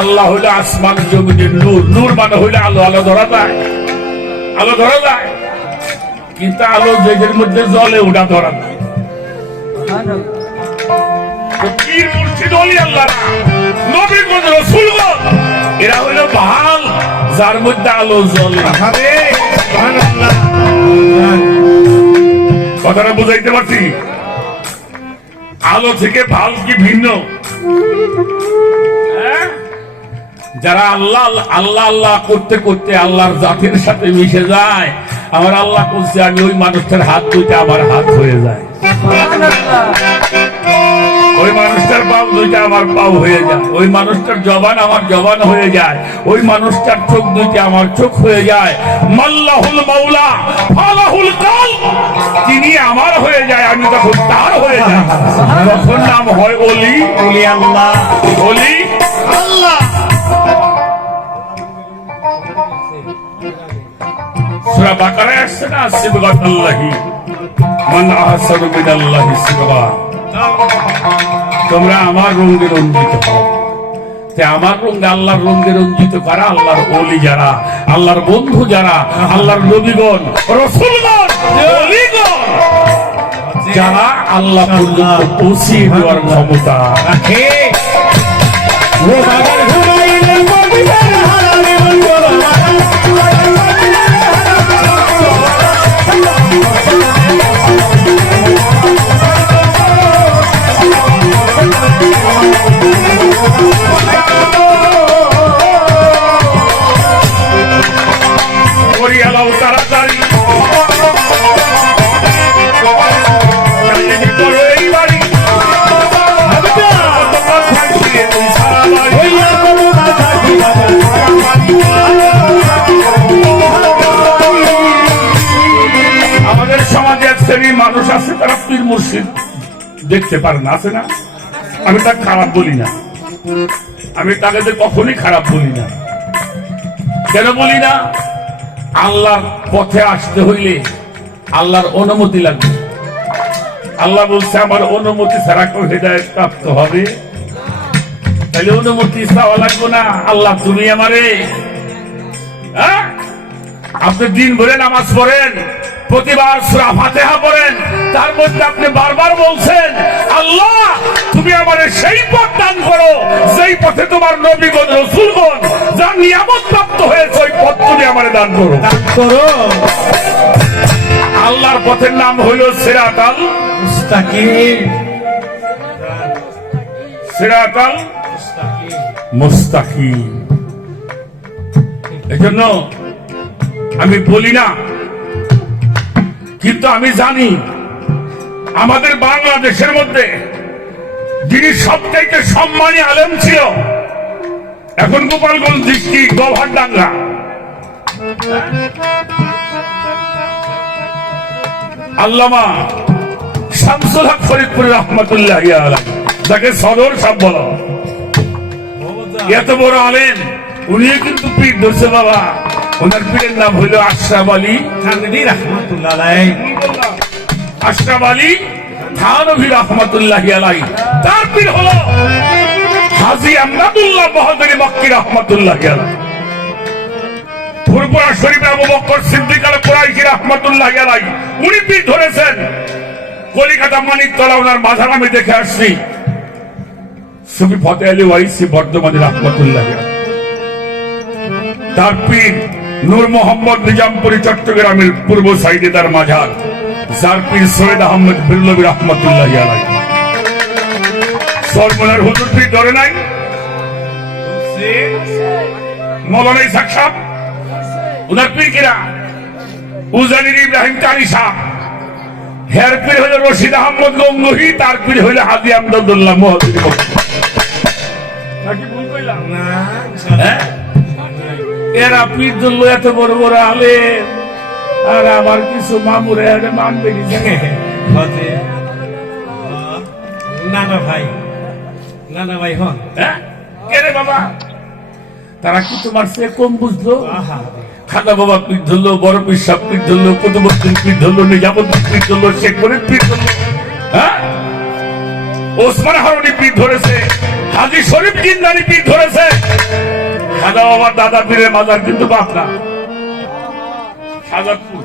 আল্লাহ হইল আসমান জমিনের নূর। নূর মানে হইল আলো। আলো ধরা যায়, আলো ধরা যায়, কিন্তু আলো যেদের মধ্যে জ্বলে ওটা ধরা যায়। পীর মুর্শিদ ওলি আল্লাহ, নবীগণ, রাসূলগণ এরা হইল ভাল, যার মধ্যে আলো জ্বলে। কথাটা বুঝাইতে পারছি? আলো থেকে ভাল কি ভিন্ন? যারা আল্লাহ আল্লাহ আল্লাহ করতে করতে আল্লাহর জাতির সাথে মিশে যায়, আমার আল্লাহ বলছে আমি ওই মানুষটার হাত দুইটা আমার হাত হয়ে যায়, ওই মানুষটার পাও দুইটা আমার পাও হয়ে যায়, ওই মানুষটার জবান আমার জবান হয়ে যায়, ওই মানুষটার চোখ দুইটা আমার চোখ হয়ে যায়। মাল্লাহুল মাওলা ফালাহুল কলব। তিনি আমার হয়ে যায়, আমি তখন তার হয়ে যাই। তখন নাম হয় ওলি। ওলি আল্লাহ, ওলি আল্লাহ। সূরা বাকারায় আসছে না, সিবগাতুল্লাহি মান আহসানু মিনাল্লাহি সিবগা। তোমরা আমার রঙে রঞ্জিত হও। আমার রঙে আল্লাহর রঙে রঞ্জিত করা আল্লাহর ওলি যারা, আল্লাহর বন্ধু যারা, আল্লাহর নবীগণ, রাসূলগণ, ওলিগণ যারা আল্লাহ পর্যন্ত পৌঁছে দেওয়ার ক্ষমতা রাখে। তাড়াতাড়ি আমাদের সমাজে এক শ্রেণীর মানুষ আছে, তারা পীর মুর্শিদ দেখতে পারে না, আছে না? আমি তাকে খারাপ বলি না, আমি তাকে কখনই খারাপ বলি না। কেন বলি না? আল্লাহর পথে আসতে হইলে আল্লাহর অনুমতি লাগবে। আল্লাহ বলছে আমার অনুমতি ছাড়া কেউ হেদায়েত প্রাপ্ত হবে। তাহলে অনুমতি চাওয়া লাগবে না। আল্লাহ তুমি আমারে, আপনি দিন ভরে নামাজ পড়েন, প্রতিবার সূরা ফাতিহা পড়েন, তার মধ্যে আপনি বারবার বলছেন আল্লাহ তুমি আমারে সেই পথ দান করো যেই পথে তোমার নবীগণ, রাসূলগণ যার নিয়ামত প্রাপ্ত হয়েছে, ওই পথ তুমি আমারে দান করো। আল্লাহর পথের নাম হইল সিরাতাল মুস্তাকিম। সিরাতাল মুস্তাকিম। এজন্য আমি বলি না, কিন্তু আমি জানি আমাদের বাংলাদেশের মধ্যে যিনি সবচাইতে সম্মানী আলেম ছিল, এখন গোপালগঞ্জ ডিস্ট্রিক্ট গোভারডাঙ্গা, আল্লামা শামসুল হক ফরিদপুর রহমতুল্লাহ আলাইহি, যাকে সদর সাহেব বলো, এত বড় আলেম, উনিও কিন্তু পীর ধরছে বাবা। ওনার পীরের নাম হইল আশরাফ আলী থানভী রাহমাতুল্লাহ আলাইহি। আশরাফ আলী থানভী রহমতুল্লাহ আলাইহি। তার পীর হলো হাজী আহমদুল্লাহ বহদুরী মক্কি রহমতুল্লাহ আলাইহি। ফুরফুরা শরীফ আবু বকর সিদ্দিক আল কুরাইশি রহমতুল্লাহ আলাইহি, উনি পীর ধরেছেন। কলিকাতা মানিকতলা ওনার মাঝার আমি দেখে আসছি। সুফি ফতে আলী ওয়াইসি বর্ধমানে রহমতুল্লাহ আলাইহি। তার পীর নূর মোহাম্মদ নিজামপুরি চট্টগ্রামের পূর্ব সাইডে তার মাঝার, যার পীর সৈয়দ আহমদ বিল্লবী রহমতুল্লাহ আলাইহি। সরমনার হুজুর পীর ধরে নাই, মৌলানা ইসহাক সাহেব, উনার পীর কিরা উজানির ইব্রাহিম চারি সাহেব। হের পীর হইল রশিদ আহমদ গঙ্গোহী, তার পীর হইল হাজী আমদাদুল্লাহ মহদুরী মক্কি। নাকি ভুল কইলাম? হ্যাঁ, এরা পীর ধরলো এত বড় বড় আলেম, আর আবার কিছু মামুরে মানবে নানা ভাই, নানা ভাই হন। হ্যাঁ, কে রে বাবা? তারা কি তোমার চেয়ে কম বুঝলো? আহা, খাদা বাবা পীর ধরলো, বড় পীর সাহেব পীর ধরলো, কুতুবউদ্দিন পীর ধরলো, নিজামুদ্দিন পীর ধরলো, শেখ ফরিদ পীর ধরলো, হ্যাঁ, ওসমান হারুনি পীর ধরেছে, হাজী শরীফ জিন্দানি পীর ধরেছে। খাদা বাবার দাদা পীরের মাজার কিন্তু বাপনা শাহজাদপুর।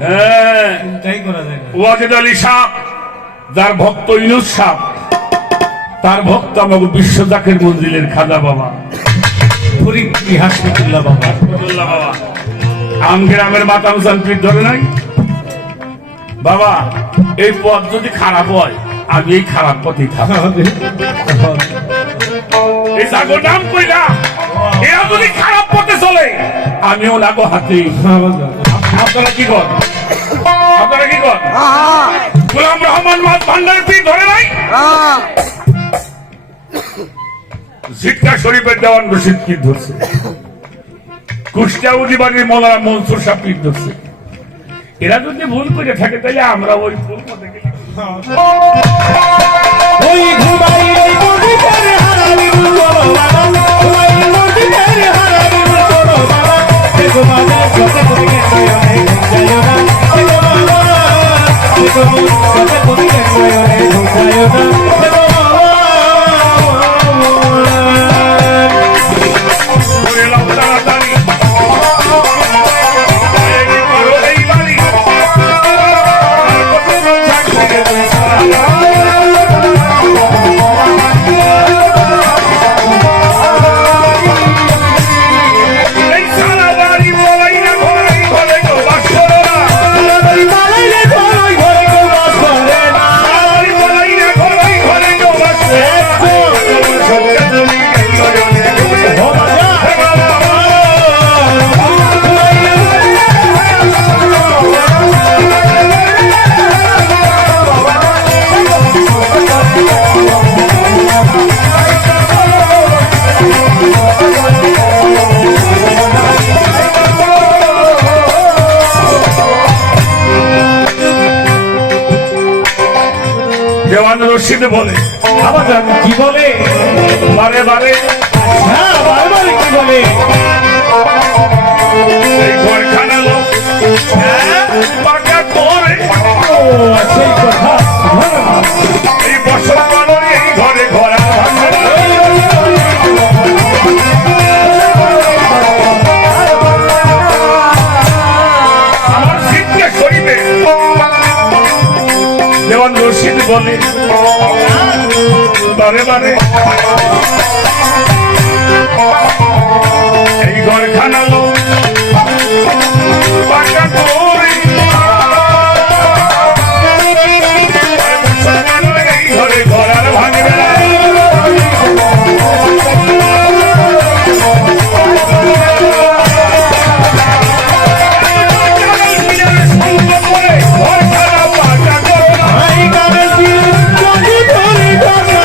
হ্যাঁ, তাই করা যায় না। ওয়াজেদ আলী সাহ, যার ভক্ত ইউনুস সাহ, তার ভক্ত আমাকে বিশ্ব জাকের মঞ্জিলের খাজা বাবা ফরিদপুরি হাসপাতুল্লাহ বাবা। আব্দুল্লাহ বাবা। আমগ্রামের মাতাম চান পীর ধরে নাই বাবা। এই পথ যদি খারাপ হয়, আমি এই খারাপ পথেই থাকবো। এই জাগর নাম কইলা, এরা যদি খারাপ পথে চলে, আমিও লাগো হাতে। আপনারা কি কর? আপনারা কি কর? গোলাম রহমান মাছ ভান্ডার পীর ধরে নাই? সিটকা শরীফের দেওয়ান রশিদ পীর ধরছে। কুষ্টিয়া উজিবাড়ির মৌলানা মনসুর সাহেব পীর ধরছে। এরা যদি ভুল করে থাকে, তাহলে আমরা ওই ভুল পথে গেলে ওই ঘুমাই ওই মদিনার হারামি বলো বাবা, ওই মদিনার হারামি বলো বাবা, দেখো বাবা কত তুমি গেছো অনেক যায়ো না, দেখো বাবা দেখো কত তুমি গেছো অনেক যায়ো না, দেখো বাবা। করে লাও তাড়াতাড়ি, এই করো এই বাড়ি, আর কত থাকবে সারা। এই সারা বাড়ি বলাই না ঘরে ঘরে গো বাস করো না, বাড়ি বানাইলে ঘরে ঘরে কেউ বাস করে না, বাড়ি বলাই না ঘরে ঘরে গো বাস দেওয়ান রশিদ বলে, আবার কি বলে? বারে বারে হ্যাঁ বারবার কি বলে? এই ঘরখানা লোক পাকা করে, ও সেই কথা। এই বসত এই ঘরে ঘরা ভাঙে না। আমার সিটকে শরীফে দেওয়ান রশিদ বলে, বারে বারে এই ঘরখানা লোক পাকা করে, এই ঘরে ঘরার ভাঙবে না। ঘরখানা পাকা করো না। এই গানের দিন যদি ধরে ধরে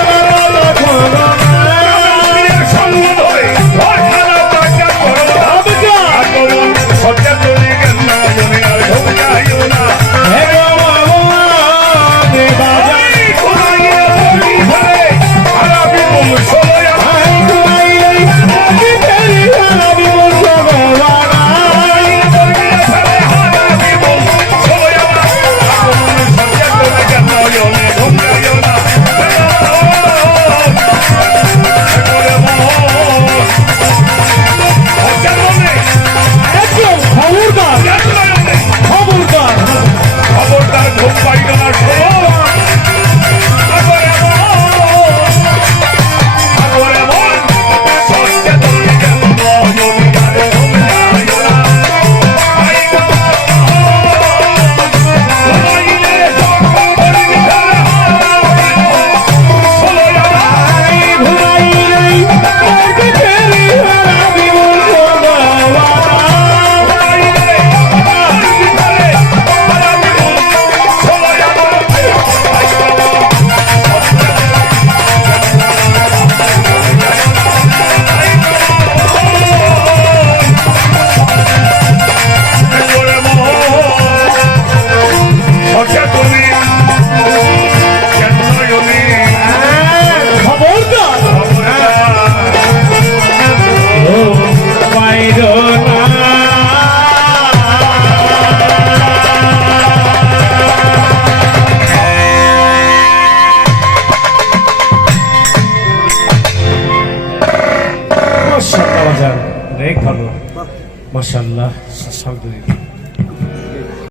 অনেক ভালো মাশাআল্লাহ আলহামদুলিল্লাহ